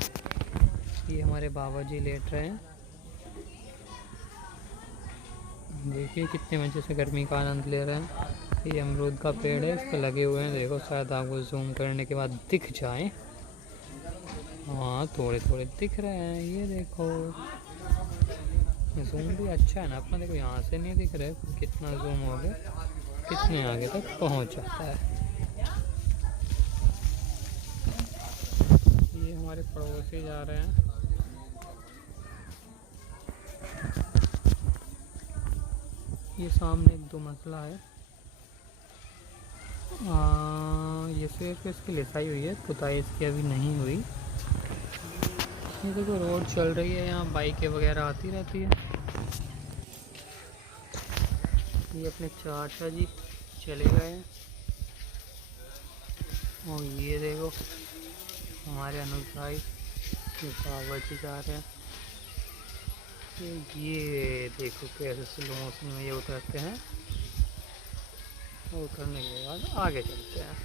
ये हमारे बाबा जी लेट रहे हैं, देखिए कितने मज़े से गर्मी का आनंद ले रहे हैं। ये अमरूद का पेड़ है, इस पर लगे हुए हैं, देखो शायद आपको जूम करने के बाद दिख जाए। हाँ, थोड़े थोड़े दिख रहे हैं, ये देखो। जूम भी अच्छा है ना अपना, देखो यहाँ से नहीं दिख रहे, कितना जूम हो गया, कितने आगे तक पहुँच जाता है। ये हमारे पड़ोसी जा रहे हैं। ये सामने एक 2 मंजिला है। ये सिर्फ इसकी लिसाई हुई है, पुताई इसकी अभी नहीं हुई। ये देखो रोड चल रही है, यहाँ बाइकें वगैरह आती रहती है। ये अपने चाचा जी चले गए हैं और ये देखो हमारे अनुज भाई बाबा जी जा रहे हैं। ये देखो कैसे स्लो मोशन में ये उतरते हैं, उतरने के बाद आगे चलते हैं।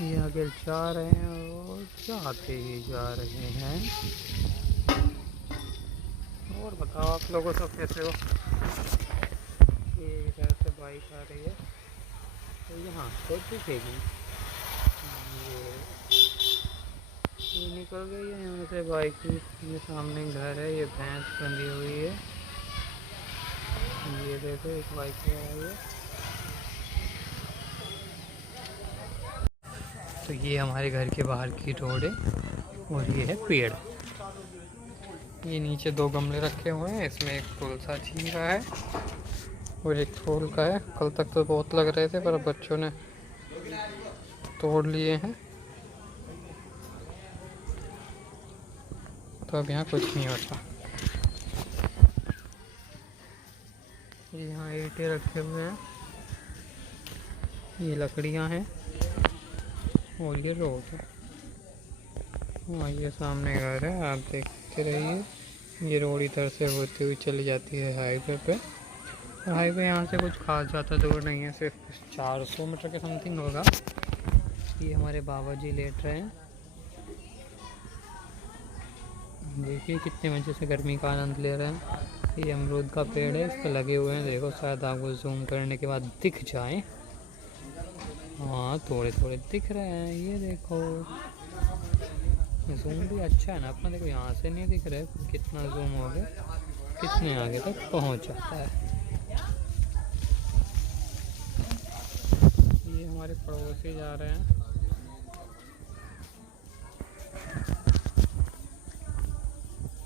ये आगे जा रहे हैं और जाते ही जा रहे हैं। और बताओ आप लोगों सब कैसे हो। ये इधर से बाइक आ रही है, तो यहाँ तो दिखेगी। ये निकल गई है यहाँ से बाइक। ये सामने घर है, ये भैंस बंधी हुई है। ये देखो एक बाइक पे आई है। तो ये हमारे घर के बाहर की रोड है और ये है पेड़। ये नीचे 2 गमले रखे हुए हैं, इसमें एक तुलसा जी का है और एक फूल का है। कल तक तो बहुत लग रहे थे पर बच्चों ने तोड़ लिए हैं, तो अब यहाँ कुछ नहीं होता। ये यहाँ ईंटें रखे हुए हैं, ये लकड़ियाँ हैं और ये रोड है। हाँ, ये सामने घर है, आप देखते रहिए। ये रोड इधर से होती हुई चली जाती है हाईवे पे। और हाईवे यहाँ से कुछ खास ज़्यादा दूर नहीं है, सिर्फ 400 मीटर के समथिंग होगा। ये हमारे बाबा जी लेट रहे हैं, देखिए कितने मज़े से गर्मी का आनंद ले रहे हैं। ये अमरूद का पेड़ है, इस पर लगे हुए हैं, देखो शायद आपको जूम करने के बाद दिख जाए। हाँ, थोड़े थोड़े दिख रहे हैं, ये देखो। जूम भी अच्छा है ना अपना, देखो यहाँ से नहीं दिख रहे, कितना जूम हो गया, कितने आगे तक पहुँच जाता है। ये हमारे पड़ोसी जा रहे हैं।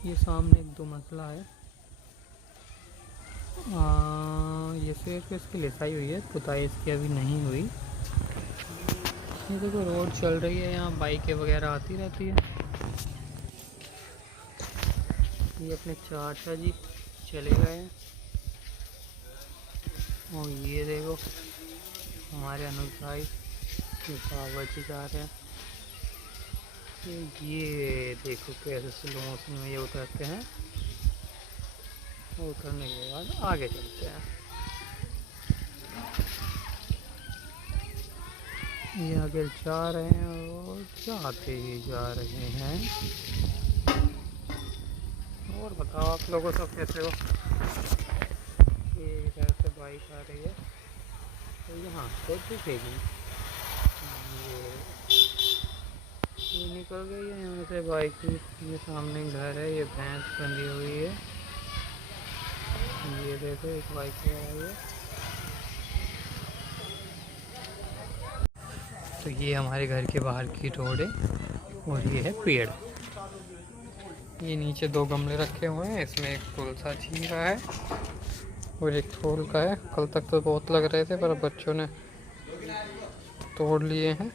ये सामने एक 2 मंजिला है। ये सिर्फ इसकी लिसाई हुई है, पुताई इसकी अभी नहीं हुई। ये देखो रोड चल रही है, यहाँ बाइकें वगैरह आती रहती है। ये अपने चाचा जी चले गए हैं और ये देखो हमारे अनुज भाई बाबा जी जा रहे हैं। ये देखो कैसे स्लो मोशन में ये उतरते हैं, उतरने के बाद आगे चलते हैं। ये आगे जा रहे हैं और जाते ही जा रहे हैं। और बताओ आप लोगों सब कैसे हो। ये इधर से बाइक आ रही है, तो यहाँ तो दिखेगी। ये ये निकल गई है यहाँ से बाइक। ये सामने घर है, ये भैंस बंधी हुई है। ये देखो एक बाइक पे आई है। तो ये हमारे घर के बाहर की रोड है और ये है पेड़। ये नीचे 2 गमले रखे हुए हैं, इसमें एक तुलसा छी का है और एक फूल का है। कल तक तो बहुत लग रहे थे पर बच्चों ने तोड़ लिए हैं,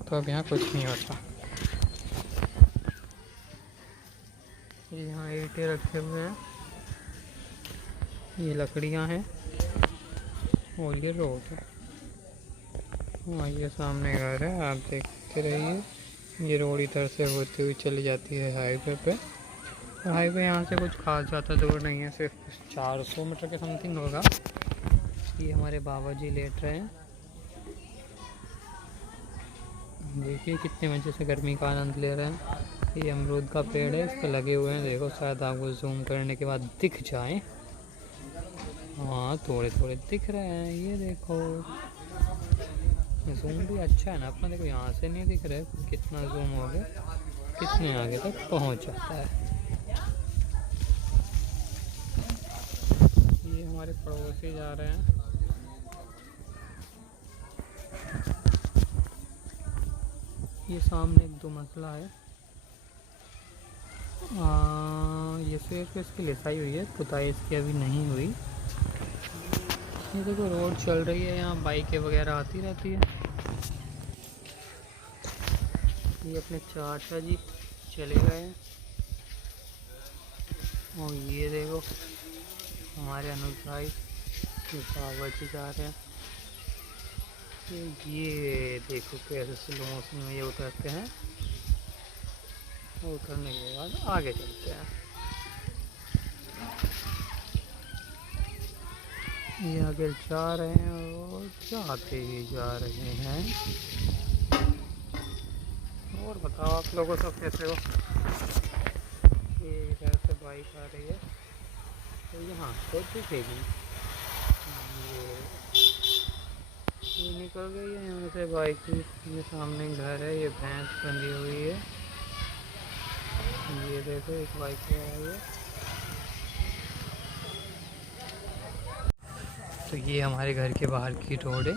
तो अब यहाँ कुछ नहीं होता। ये यहाँ ईंटें रखे हुए हैं, ये लकड़ियाँ हैं और ये रोड है। हाँ, ये सामने घर है, आप देखते रहिए। ये रोड इधर से होती हुई चली जाती है हाईवे पे। हाईवे यहाँ से कुछ खास ज़्यादा दूर नहीं है, सिर्फ 400 मीटर के समथिंग होगा। ये हमारे बाबा जी लेट रहे हैं, देखिए कितने मज़े से गर्मी का आनंद ले रहे हैं। ये अमरूद का पेड़ है, इस पर लगे हुए हैं, देखो शायद आपको जूम करने के बाद दिख जाए। हाँ, थोड़े थोड़े दिख रहे हैं, ये देखो। जूम भी अच्छा है ना अपना, देखो यहाँ से नहीं दिख रहे, कितना जूम हो गया, कितने आगे तक पहुँच जाता है। ये हमारे पड़ोसी जा रहे हैं। ये सामने एक 2 मंजिला है। ये सिर्फ इसकी लिसाई हुई है, पुताई इसकी अभी नहीं हुई। ये देखो रोड चल रही है, यहाँ बाइकें वगैरह आती रहती है। ये अपने चाचा जी चले गए हैं और ये देखो हमारे अनुज भाई बाबा जी जा रहे हैं। ये देखो कैसे स्लो मोशन में ये उतरते हैं, उतरने के बाद आगे चलते हैं। ये आगे जा रहे हैं और जाते ही जा रहे हैं। और बताओ आप लोगों सब कैसे हो। ये इधर से बाइक आ रही है, तो यहाँ तो दिखेगी। ये निकल गई है यहाँ से बाइक। ये सामने घर है, ये भैंस बंधी हुई है। ये देखो एक बाइक पे आई है। तो ये हमारे घर के बाहर की रोड है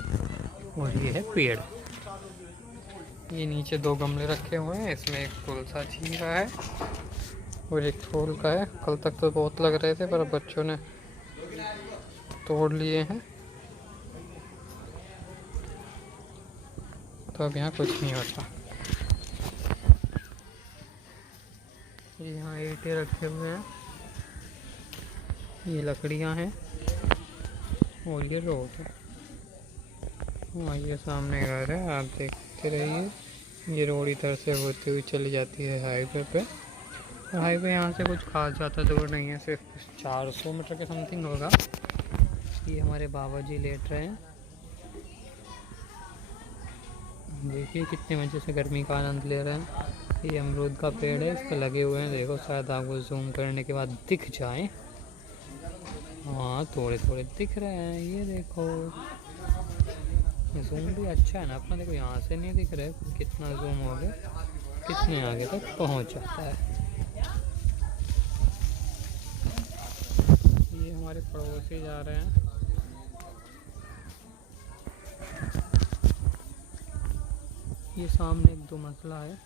और ये है पेड़। ये नीचे 2 गमले रखे हुए हैं, इसमें एक तुलसा छी का है और एक फूल का है। कल तक तो बहुत लग रहे थे पर बच्चों ने तोड़ लिए हैं, तो अब यहाँ कुछ नहीं होता। ये यहाँ ईंटें रखे हुए हैं, ये लकड़ियाँ हैं और ये रोड है। हाँ, ये सामने घर है, आप देखते रहिए। ये रोड इधर से होती हुई चली जाती है हाईवे पे। हाईवे यहाँ से कुछ खास ज़्यादा दूर नहीं है, सिर्फ 400 मीटर के समथिंग होगा। ये हमारे बाबा जी लेट रहे हैं, देखिए कितने मज़े से गर्मी का आनंद ले रहे हैं। ये अमरूद का पेड़ है, इस पर लगे हुए हैं, देखो शायद आपको जूम करने के बाद दिख जाए। हाँ, थोड़े थोड़े दिख रहे हैं, ये देखो। जूम भी अच्छा है ना अपना, देखो यहाँ से नहीं दिख रहे, कितना जूम हो गया, कितने आगे तक पहुँच जाता है। ये हमारे पड़ोसी जा रहे हैं। ये सामने एक 2 मंजिला है।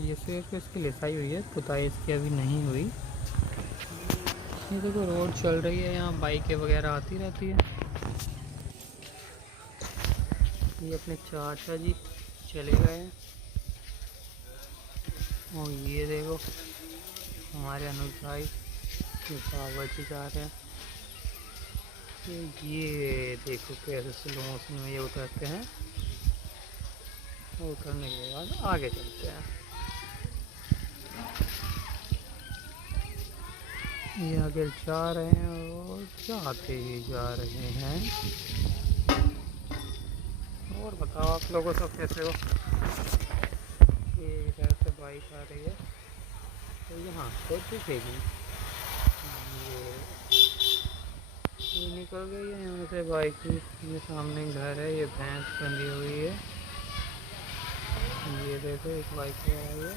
ये सिर्फ इसकी लिसाई हुई है, पुताई इसकी अभी नहीं हुई। ये देखो रोड चल रही है, यहाँ बाइकें वगैरह आती रहती है। ये अपने चाचा जी चले गए हैं और ये देखो हमारे अनुज भाई बाबा जी जा रहे हैं। ये देखो कैसे स्लो मोशन में ये उतरते हैं, उतरने के बाद आगे चलते हैं। ये आगे जा रहे हैं और जाते ही जा रहे हैं। और बताओ आप लोगों सब कैसे हो। ये इधर से बाइक आ रही है, तो यहाँ तो दिखेगी। ये निकल निकल गई है यहाँ से बाइक। ये सामने घर है, ये भैंस बंधी हुई है। ये देखो एक बाइक पे आई है।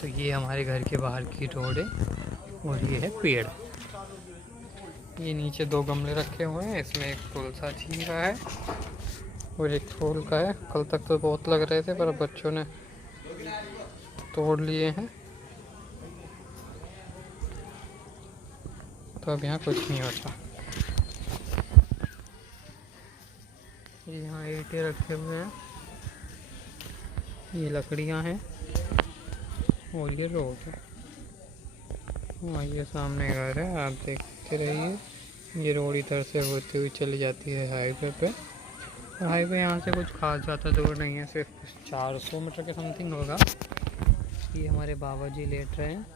तो ये हमारे घर के बाहर की रोड है और ये है पेड़। ये नीचे 2 गमले रखे हुए हैं, इसमें एक तुलसा जी का है और एक फूल का है। कल तक तो बहुत लग रहे थे पर बच्चों ने तोड़ लिए हैं, तो अब यहाँ कुछ नहीं होता। यहाँ ईंटें रखे हुए हैं, ये लकड़ियाँ हैं और ये रोड है। हाँ, ये सामने घर है, आप देखते रहिए। ये रोड इधर से होती हुई चली जाती है हाईवे पे। और हाईवे यहाँ से कुछ खास ज़्यादा दूर नहीं है, सिर्फ 400 मीटर के समथिंग होगा। ये हमारे बाबा जी लेट रहे हैं,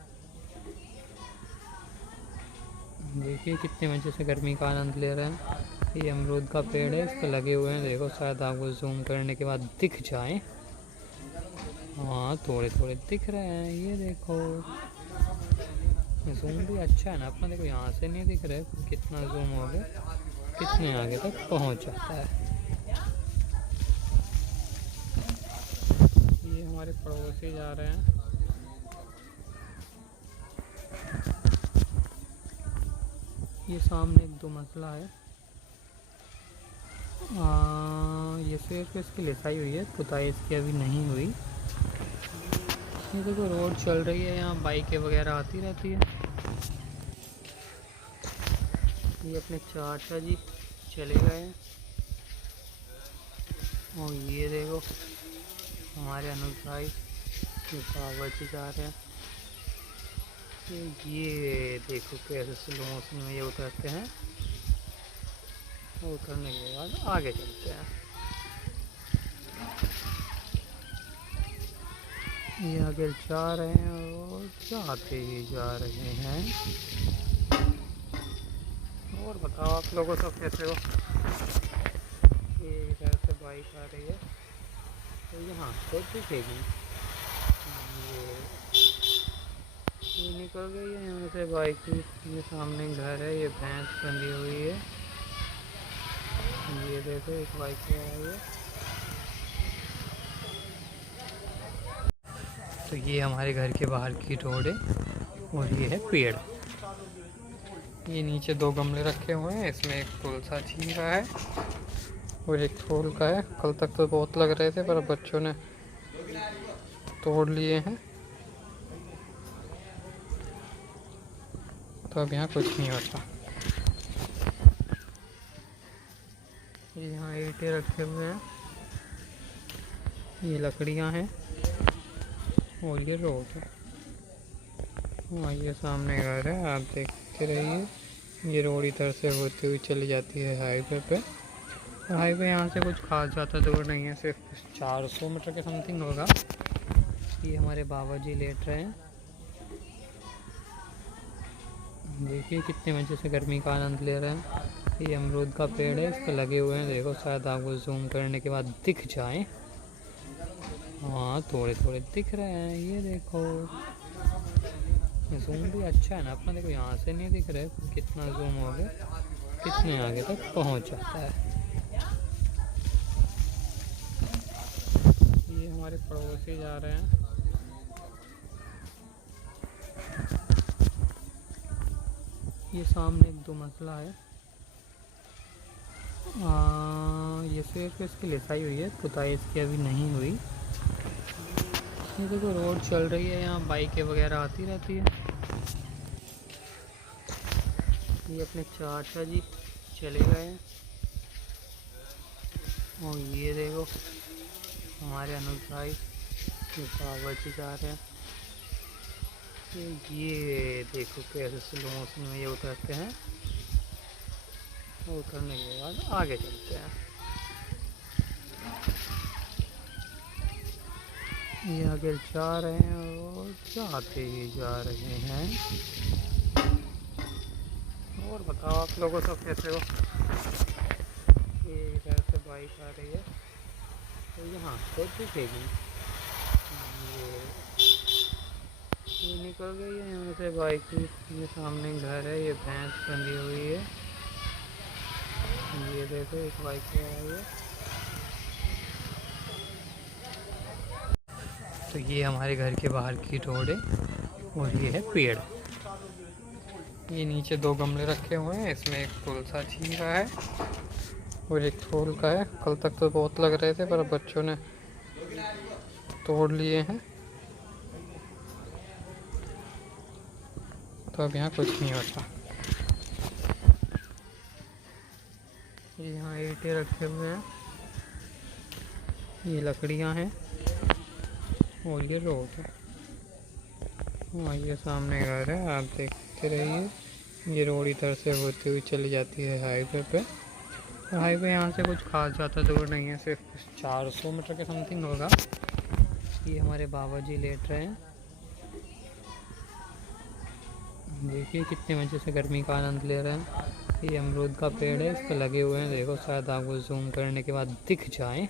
देखिए कितने मज़े से गर्मी का आनंद ले रहे हैं। ये अमरूद का पेड़ है, इस पर लगे हुए हैं, देखो शायद आपको जूम करने के बाद दिख जाए। हाँ, थोड़े थोड़े दिख रहे हैं, ये देखो। जूम भी अच्छा है ना अपना, देखो यहाँ से नहीं दिख रहा है, कितना जूम हो गया, कितने आगे तक पहुँच जाता है। ये हमारे पड़ोसी जा रहे हैं। ये सामने एक 2 मंजिला है। ये सिर्फ इसकी लिसाई हुई है, पुताई इसकी अभी नहीं हुई। ये देखो रोड चल रही है, यहाँ बाइकें वगैरह आती रहती है। ये अपने चाचा जी चले गए हैं और ये देखो हमारे अनुज भाई बाबा जी जा रहे हैं। ये देखो कैसे स्लो मोशन में ये उतरते हैं, उतरने के बाद आगे चलते हैं। ये आगे जा रहे हैं और जाते ही जा रहे हैं। और बताओ आप लोगों सब कैसे हो। ये इधर से बाइक आ रही है, तो यहाँ तो दिखेगी। ये निकल गई है यहाँ से बाइक। ये सामने घर है, ये भैंस बंधी हुई है। ये देखो एक बाइक पे आई है। तो ये हमारे घर के बाहर की रोड है और ये है पेड़। ये नीचे 2 गमले रखे हुए हैं, इसमें एक तुलसा जी का है और एक फूल का है। कल तक तो बहुत लग रहे थे पर बच्चों ने तोड़ लिए हैं, तो अब यहाँ कुछ नहीं होता। यहाँ ईंटें रखे हुए हैं, ये लकड़ियाँ हैं और ये रोड है। हाँ, ये सामने घर है, आप देखते रहिए। ये रोड इधर से होती हुई चली जाती है हाईवे पे। और हाईवे यहाँ से कुछ खास ज़्यादा दूर नहीं है, सिर्फ 400 मीटर के समथिंग होगा। ये हमारे बाबा जी लेट रहे हैं, देखिए कितने मज़े से गर्मी का आनंद ले रहे हैं। ये अमरूद का पेड़ है, इस पर लगे हुए हैं, देखो शायद आपको जूम करने के बाद दिख जाए। हाँ, थोड़े थोड़े दिख रहे हैं, ये देखो। जूम भी अच्छा है ना अपना, देखो यहाँ से नहीं दिख रहा है, कितना जूम हो गया, कितने आगे तक पहुँच जाता है। ये हमारे पड़ोसी जा रहे हैं। ये सामने एक 2 मंजिला है। ये सिर्फ इसकी लिसाई हुई है, पुताई इसकी अभी नहीं हुई। ये देखो रोड चल रही है, यहाँ बाइकें वगैरह आती रहती है। ये अपने चाचा जी चले गए हैं और ये देखो हमारे अनुज भाई बाबा जी जा रहे हैं। ये देखो कैसे स्लो मोशन में ये उतरते हैं, उतरने के बाद आगे चलते हैं। ये आगे जा रहे हैं और जाते ही जा रहे हैं। और बताओ आप लोगों सब कैसे हो। ये इधर से बाइक आ रही है, तो यहाँ तो दिखेगी। ये निकल गई है यहाँ से बाइक। ये सामने घर है, ये भैंस बंधी हुई है। ये देखो एक बाइक पे आई है। तो ये हमारे घर के बाहर की रोड है और ये है पेड़। ये नीचे 2 गमले रखे हुए हैं, इसमें एक तुलसा जी का है और एक फूल का है। कल तक तो बहुत लग रहे थे पर बच्चों ने तोड़ लिए हैं, तो अब यहाँ कुछ नहीं होता। ये यहाँ ईंटें रखे हुए हैं, ये लकड़ियाँ हैं और ये रोड है। हाँ, ये सामने घर है, आप देखते रहिए। ये रोड इधर से होती हुई चली जाती है हाईवे पे। हाईवे यहाँ से कुछ खास ज़्यादा दूर नहीं है, सिर्फ 400 मीटर के समथिंग होगा। ये हमारे बाबा जी लेट रहे हैं। देखिए कितने मज़े से गर्मी का आनंद ले रहे हैं। ये अमरूद का पेड़ है, इस पर लगे हुए हैं। देखो शायद आपको जूम करने के बाद दिख जाए।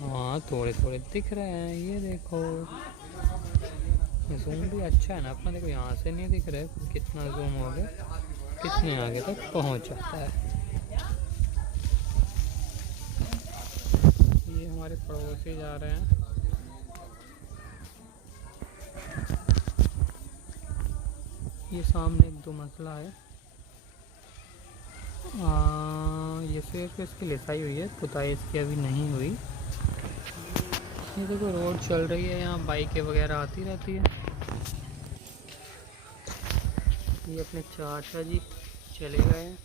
हाँ, थोड़े थोड़े दिख रहे हैं। ये देखो जूम भी अच्छा है ना अपना। देखो यहाँ से नहीं दिख रहे, कितना जूम हो गया, कितने आगे तक पहुँच जाता है। ये हमारे पड़ोसी जा रहे हैं। ये सामने एक 2 मंजिला है। ये सिर्फ इसकी लिसाई हुई है, पुताई इसकी अभी नहीं हुई। ये देखो रोड चल रही है, यहाँ बाइकें वगैरह आती रहती है। ये अपने चाचा जी चले गए हैं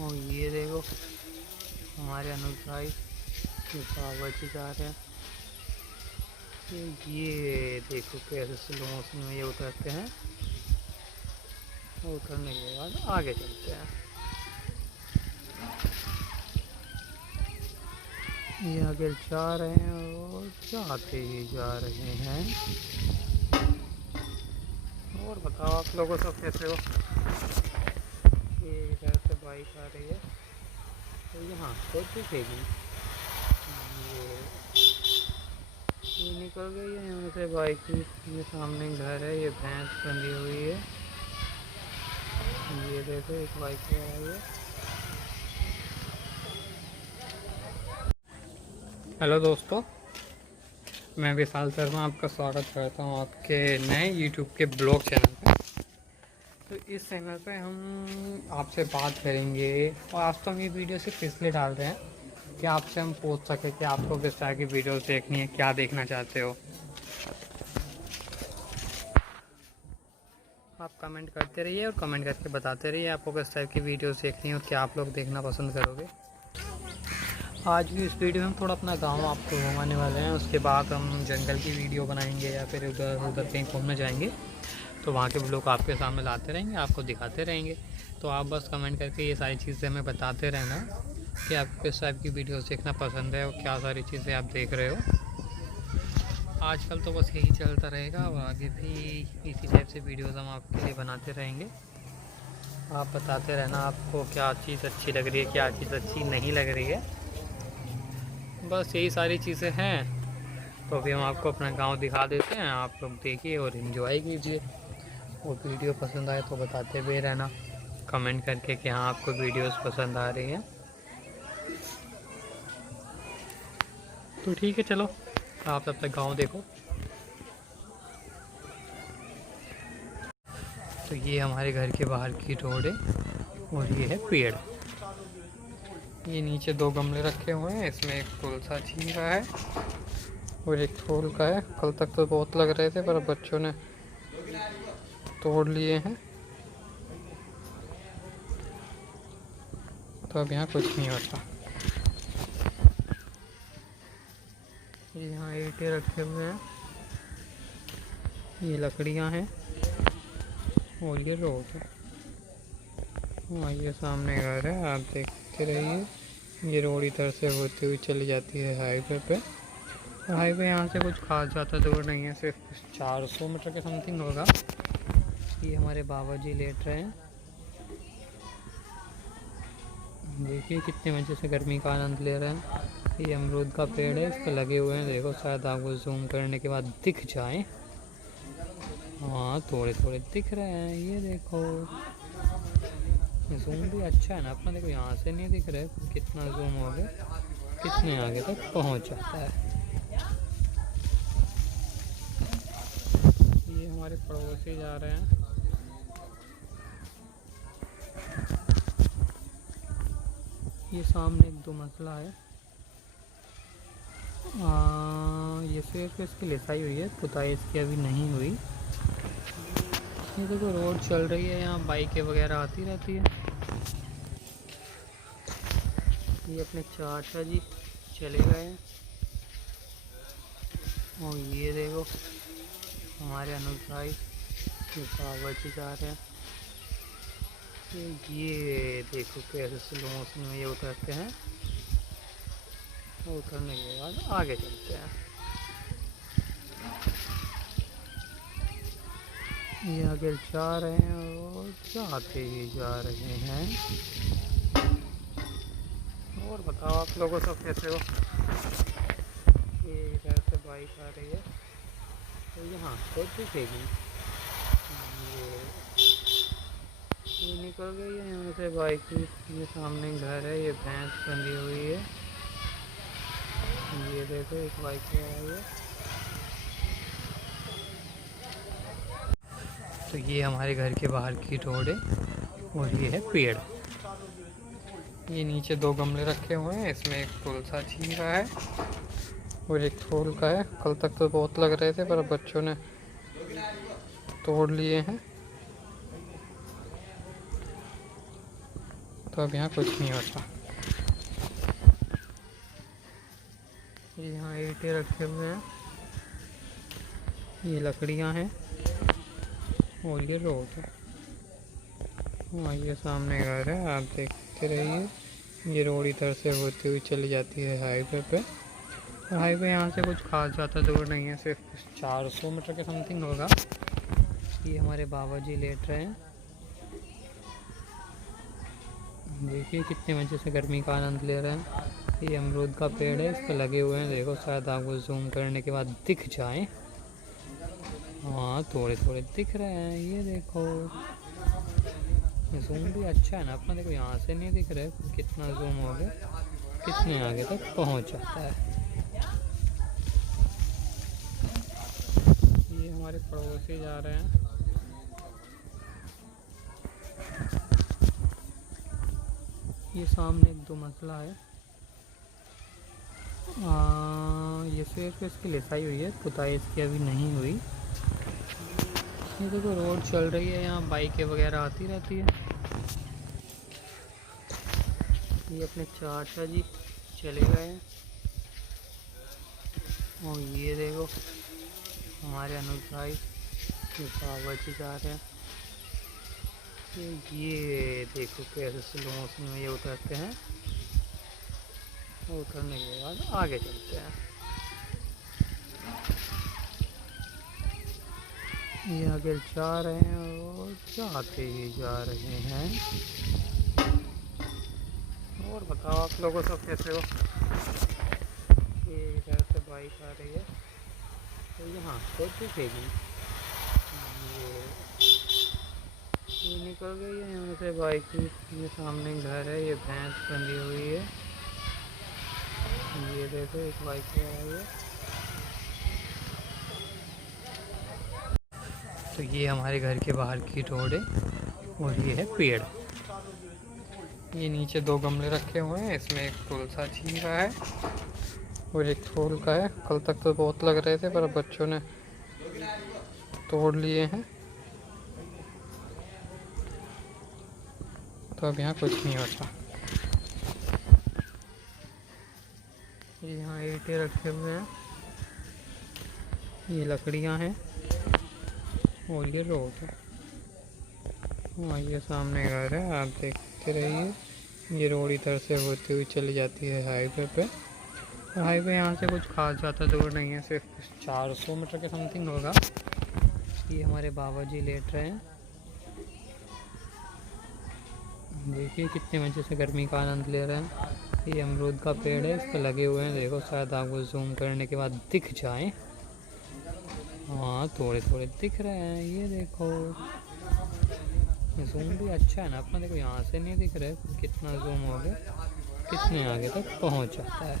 और ये देखो हमारे अनुज भाई बाबा जी जा रहे हैं। ये देखो कैसे स्लो मोशन में ये उतरते हैं, उतरने के बाद आगे चलते हैं। ये आगे जा रहे हैं और जाते ही जा रहे हैं। और बताओ आप लोगों सब कैसे हो। ये इधर से बाइक आ रही है तो यहाँ से दिखेगी। ये निकल गई है यहाँ से बाइक। ये सामने घर है, ये भैंस बंधी हुई है। ये देखो एक बाइक पे आई है। हेलो दोस्तों, मैं विशाल शर्मा आपका स्वागत करता हूँ आपके नए YouTube के ब्लॉग चैनल पे। तो इस चैनल पे हम आपसे बात करेंगे और आज तो हम ये वीडियो सिर्फ इसलिए डाल रहे हैं कि आपसे हम पूछ सके कि आपको किस तरह की वीडियोस देखनी है, क्या देखना चाहते हो। आप कमेंट करते रहिए और कमेंट करके बताते रहिए आपको किस टाइप की वीडियोस देखनी है और क्या आप लोग देखना पसंद करोगे। आज भी इस वीडियो में हम थोड़ा अपना गांव आपको घुमाने वाले हैं, उसके बाद हम जंगल की वीडियो बनाएंगे या फिर उधर कहीं घूमने जाएंगे, तो वहाँ के ब्लॉग आपके सामने लाते रहेंगे, आपको दिखाते रहेंगे। तो आप बस कमेंट करके ये सारी चीज़ें हमें बताते रहना कि आपको किस टाइप की वीडियोस देखना पसंद है और क्या सारी चीज़ें आप देख रहे हो। आजकल तो बस यही चलता रहेगा और आगे भी इसी टाइप से वीडियोस हम आपके लिए बनाते रहेंगे। आप बताते रहना आपको क्या चीज़ अच्छी लग रही है, क्या चीज़ अच्छी नहीं लग रही है। बस यही सारी चीज़ें हैं। तो अभी हम आपको अपना गांव दिखा देते हैं, आप लोग देखिए और एंजॉय कीजिए। और वीडियो पसंद आए तो बताते हुए रहना कमेंट करके कि हाँ आपको वीडियोस पसंद आ रही हैं। तो ठीक है, चलो आप तब तक गांव देखो। तो ये हमारे घर के बाहर की रोड है और ये है पेड़। ये नीचे 2 गमले रखे हुए हैं, इसमें एक तुलसा जी का है और एक फूल का है। कल तक तो बहुत लग रहे थे पर बच्चों ने तोड़ लिए हैं, तो अब यहाँ कुछ नहीं होता। ये यहाँ ईंटें रखे हुए हैं, ये लकड़ियाँ हैं और ये रोड है। हाँ, ये सामने घर है, आप देखते रहिए। ये रोड इधर से होती हुई चली जाती है हाईवे पे। हाईवे यहाँ से कुछ खास ज़्यादा दूर नहीं है, सिर्फ 400 मीटर के समथिंग होगा। ये हमारे बाबा जी लेट रहे हैं। देखिए कितने मज़े से गर्मी का आनंद ले रहे हैं। ये अमरूद का पेड़ है, इस पर लगे हुए हैं। देखो शायद आपको जूम करने के बाद दिख जाए। हाँ थोड़े थोड़े दिख रहे हैं, ये देखो। जूम भी अच्छा है ना अपना। देखो यहाँ से नहीं दिख रहे, कितना जूम हो गया, कितने आगे तक पहुँच जाता है। ये हमारे पड़ोसी जा रहे हैं। ये सामने एक दो मंजिला है। ये सिर्फ इसकी लिसाई हुई है, पुताई इसकी अभी नहीं हुई। ये देखो रोड चल रही है, यहाँ बाइकें वगैरह आती रहती है। ये अपने चाचा जी चले गए हैं। और ये देखो हमारे अनुज भाई बाबा जी जा रहे हैं। ये देखो कैसे स्लो मोशन में ये उतरते हैं। उतरने के बाद आगे चलते हैं। ये आगे जा रहे हैं और जाते ही जा रहे हैं। और बताओ आप लोगों सब कैसे हो। ये इधर से बाइक आ रही है तो यहाँ तो दिखेगी। ये निकल गई है यहाँ से बाइक। ये सामने घर है, ये भैंस बंधी हुई है। ये देखो एक बाइक आ रही है। तो ये हमारे घर के बाहर की रोड है और ये है पेड़। ये नीचे दो गमले रखे हुए हैं, इसमें एक तुलसा जी का है और एक फूल का है। कल तक तो बहुत लग रहे थे पर बच्चों ने तोड़ लिए हैं, तो अब यहाँ कुछ नहीं होता। ये यहाँ ईंटें रखे हुए हैं, ये लकड़ियाँ हैं और ये रोड है। हाँ ये सामने घर है, आप देखते रहिए। ये रोड इधर से होती हुई चली जाती है हाईवे पे। हाईवे यहाँ से कुछ खास ज़्यादा दूर नहीं है, सिर्फ 400 मीटर के समथिंग होगा। ये हमारे बाबा जी लेट रहे हैं। देखिए कितने मज़े से गर्मी का आनंद ले रहे हैं। ये अमरूद का पेड़ है, इस पर लगे हुए हैं। देखो शायद आपको जूम करने के बाद दिख जाए। हाँ थोड़े थोड़े दिख रहे हैं, ये देखो। जूम भी अच्छा है ना अपना। देखो यहाँ से नहीं दिख रहे, कितना जूम हो गया, कितने आगे तक पहुँच जाता है। ये हमारे पड़ोसी जा रहे हैं। ये सामने एक दो मंजिला है। ये सिर्फ इसकी लिसाई हुई है, पुताई इसकी अभी नहीं हुई। ये देखो रोड चल रही है, यहाँ बाइकें वगैरह आती रहती है। ये अपने चाचा जी चले गए हैं और ये देखो हमारे अनुज भाई बाबा जी जा रहे हैं। ये देखो कैसे स्लो मोशन में ये उतरते हैं। उतरने के बाद आगे चलते हैं। ये आगे जा रहे हैं और जाते ही जा रहे हैं। और बताओ आप लोगों सब कैसे हो। ये इधर से बाइक आ रही है तो यहाँ तो दिखेगी। ये निकल गई है यहाँ से बाइक। ये सामने घर है, ये भैंस बंधी हुई है। ये देखो एक बाइक आ रही है। तो ये हमारे घर के बाहर की रोड है और ये है पेड़। ये नीचे दो गमले रखे हुए हैं, इसमें एक तुलसा जी का है और एक फूल का है। कल तक तो बहुत लग रहे थे पर बच्चों ने तोड़ लिए हैं, तो अब यहाँ कुछ नहीं होता। ये यहाँ ईंटें रखे हुए हैं, ये लकड़ियाँ हैं और ये रोड है। हाँ ये सामने घर है, आप देखते रहिए। ये रोड इधर से होती हुई चली जाती है हाईवे पे। हाईवे यहाँ से कुछ खास ज़्यादा दूर नहीं है, सिर्फ 400 मीटर के समथिंग होगा। ये हमारे बाबा जी लेट रहे हैं। देखिए कितने मज़े से गर्मी का आनंद ले रहे हैं। ये अमरूद का पेड़ है, इस पे लगे हुए हैं, देखो शायद आपको जूम करने के बाद दिख जाए। हाँ थोड़े थोड़े दिख रहे हैं, ये देखो। जूम भी अच्छा है ना अपना, देखो यहाँ से नहीं दिख रहे, कितना जूम हो गया, कितने आगे तक पहुँच जाता है।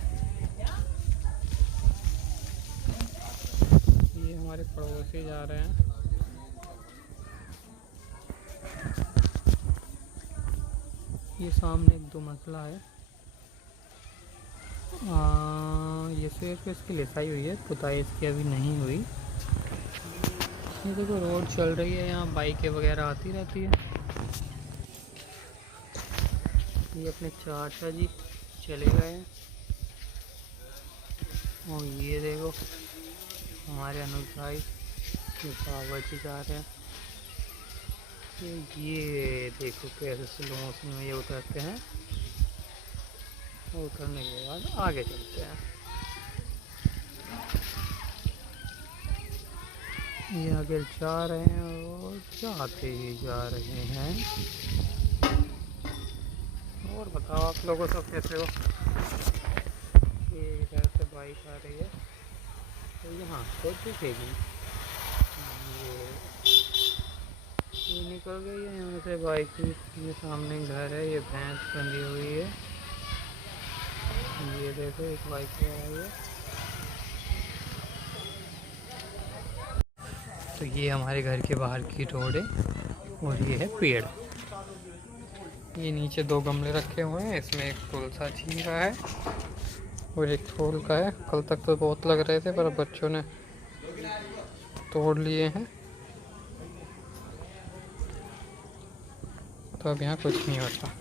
ये हमारे पड़ोसी जा रहे हैं। ये सामने एक 2 मंजिला है। ये सिर्फ इसकी लिसाई हुई है, पुताई इसकी अभी नहीं हुई। ये देखो रोड चल रही है, यहाँ बाइकें वगैरह आती रहती है। ये अपने चाचा जी चले गए हैं और ये देखो हमारे अनुज भाई बाबा जी जा रहे हैं। ये देखो कैसे स्लो मोशन में ये उतरते हैं, उतरने के बाद आगे चलते हैं। ये आगे जा रहे हैं और जाते ही जा रहे हैं। और बताओ आप लोगों सब कैसे हो। ये इधर से बाइक आ रही है तो यहाँ से दिखेगी। ये निकल गई है यहाँ से बाइक। ये सामने घर है, ये भैंस बंधी हुई है। ये देखो एक बाइक आ रही है। तो ये हमारे घर के बाहर की रोड है और ये है पेड़। ये नीचे 2 गमले रखे हुए हैं, इसमें एक तुलसा जी का है और एक फूल का है। कल तक तो बहुत लग रहे थे पर बच्चों ने तोड़ लिए हैं, तो अब यहाँ कुछ नहीं होता।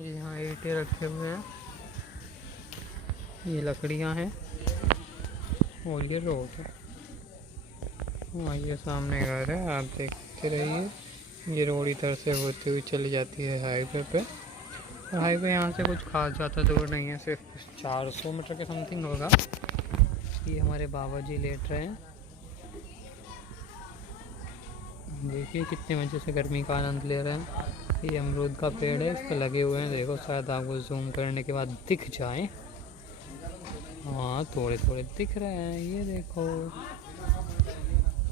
यहाँ ईंटें रखे हुए हैं, ये लकड़ियाँ हैं और ये रोड है। वहाँ ये सामने घर है, आप देखते रहिए। ये रोड इधर से होती हुई चली जाती है हाईवे पे। और हाईवे यहाँ से कुछ खास ज़्यादा दूर नहीं है, सिर्फ 400 मीटर के समथिंग होगा। ये हमारे बाबा जी लेट रहे हैं, देखिए कितने मज़े से गर्मी का आनंद ले रहे हैं। ये अमरूद का पेड़ है, इस पे लगे हुए हैं, देखो शायद आपको जूम करने के बाद दिख जाए। हाँ थोड़े थोड़े दिख रहे हैं, ये देखो।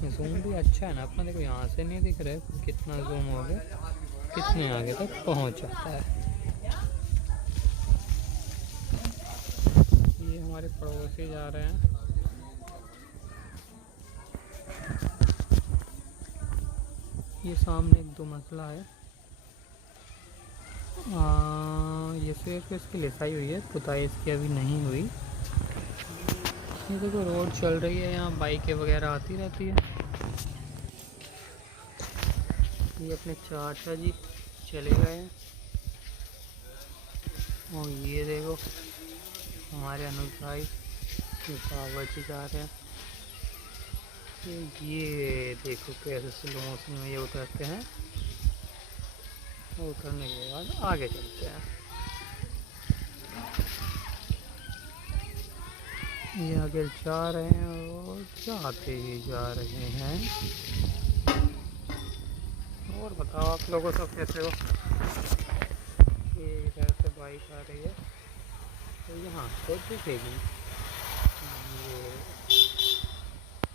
जूम भी अच्छा है ना अपना, देखो यहाँ से नहीं दिख रहे, कितना जूम हो गया, कितने आगे तक पहुँच जाता है। ये हमारे पड़ोसी जा रहे हैं। ये सामने एक 2 मंजिला है। ये सिर्फ इसकी लिसाई हुई है, पुताई इसकी अभी नहीं हुई। ये देखो रोड चल रही है, यहाँ बाइकें वगैरह आती रहती है। ये अपने चाचा जी चले गए हैं और ये देखो हमारे अनुज भाई बाबा जी जा रहे हैं। ये देखो कैसे स्लो मोशन में ये उतरते हैं, उतरने के बाद आगे चलते हैं। ये आगे जा रहे हैं और जाते ही जा रहे हैं। और बताओ आप लोगों सब कैसे हो। ये इधर से बाइक आ रही है तो यहाँ से दिखेगी।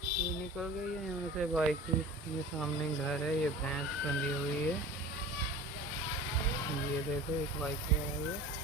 ये निकल गई है यहाँ से बाइक। ये सामने घर है, ये भैंस बंधी हुई है। ये देखो एक बाइक आ रही है।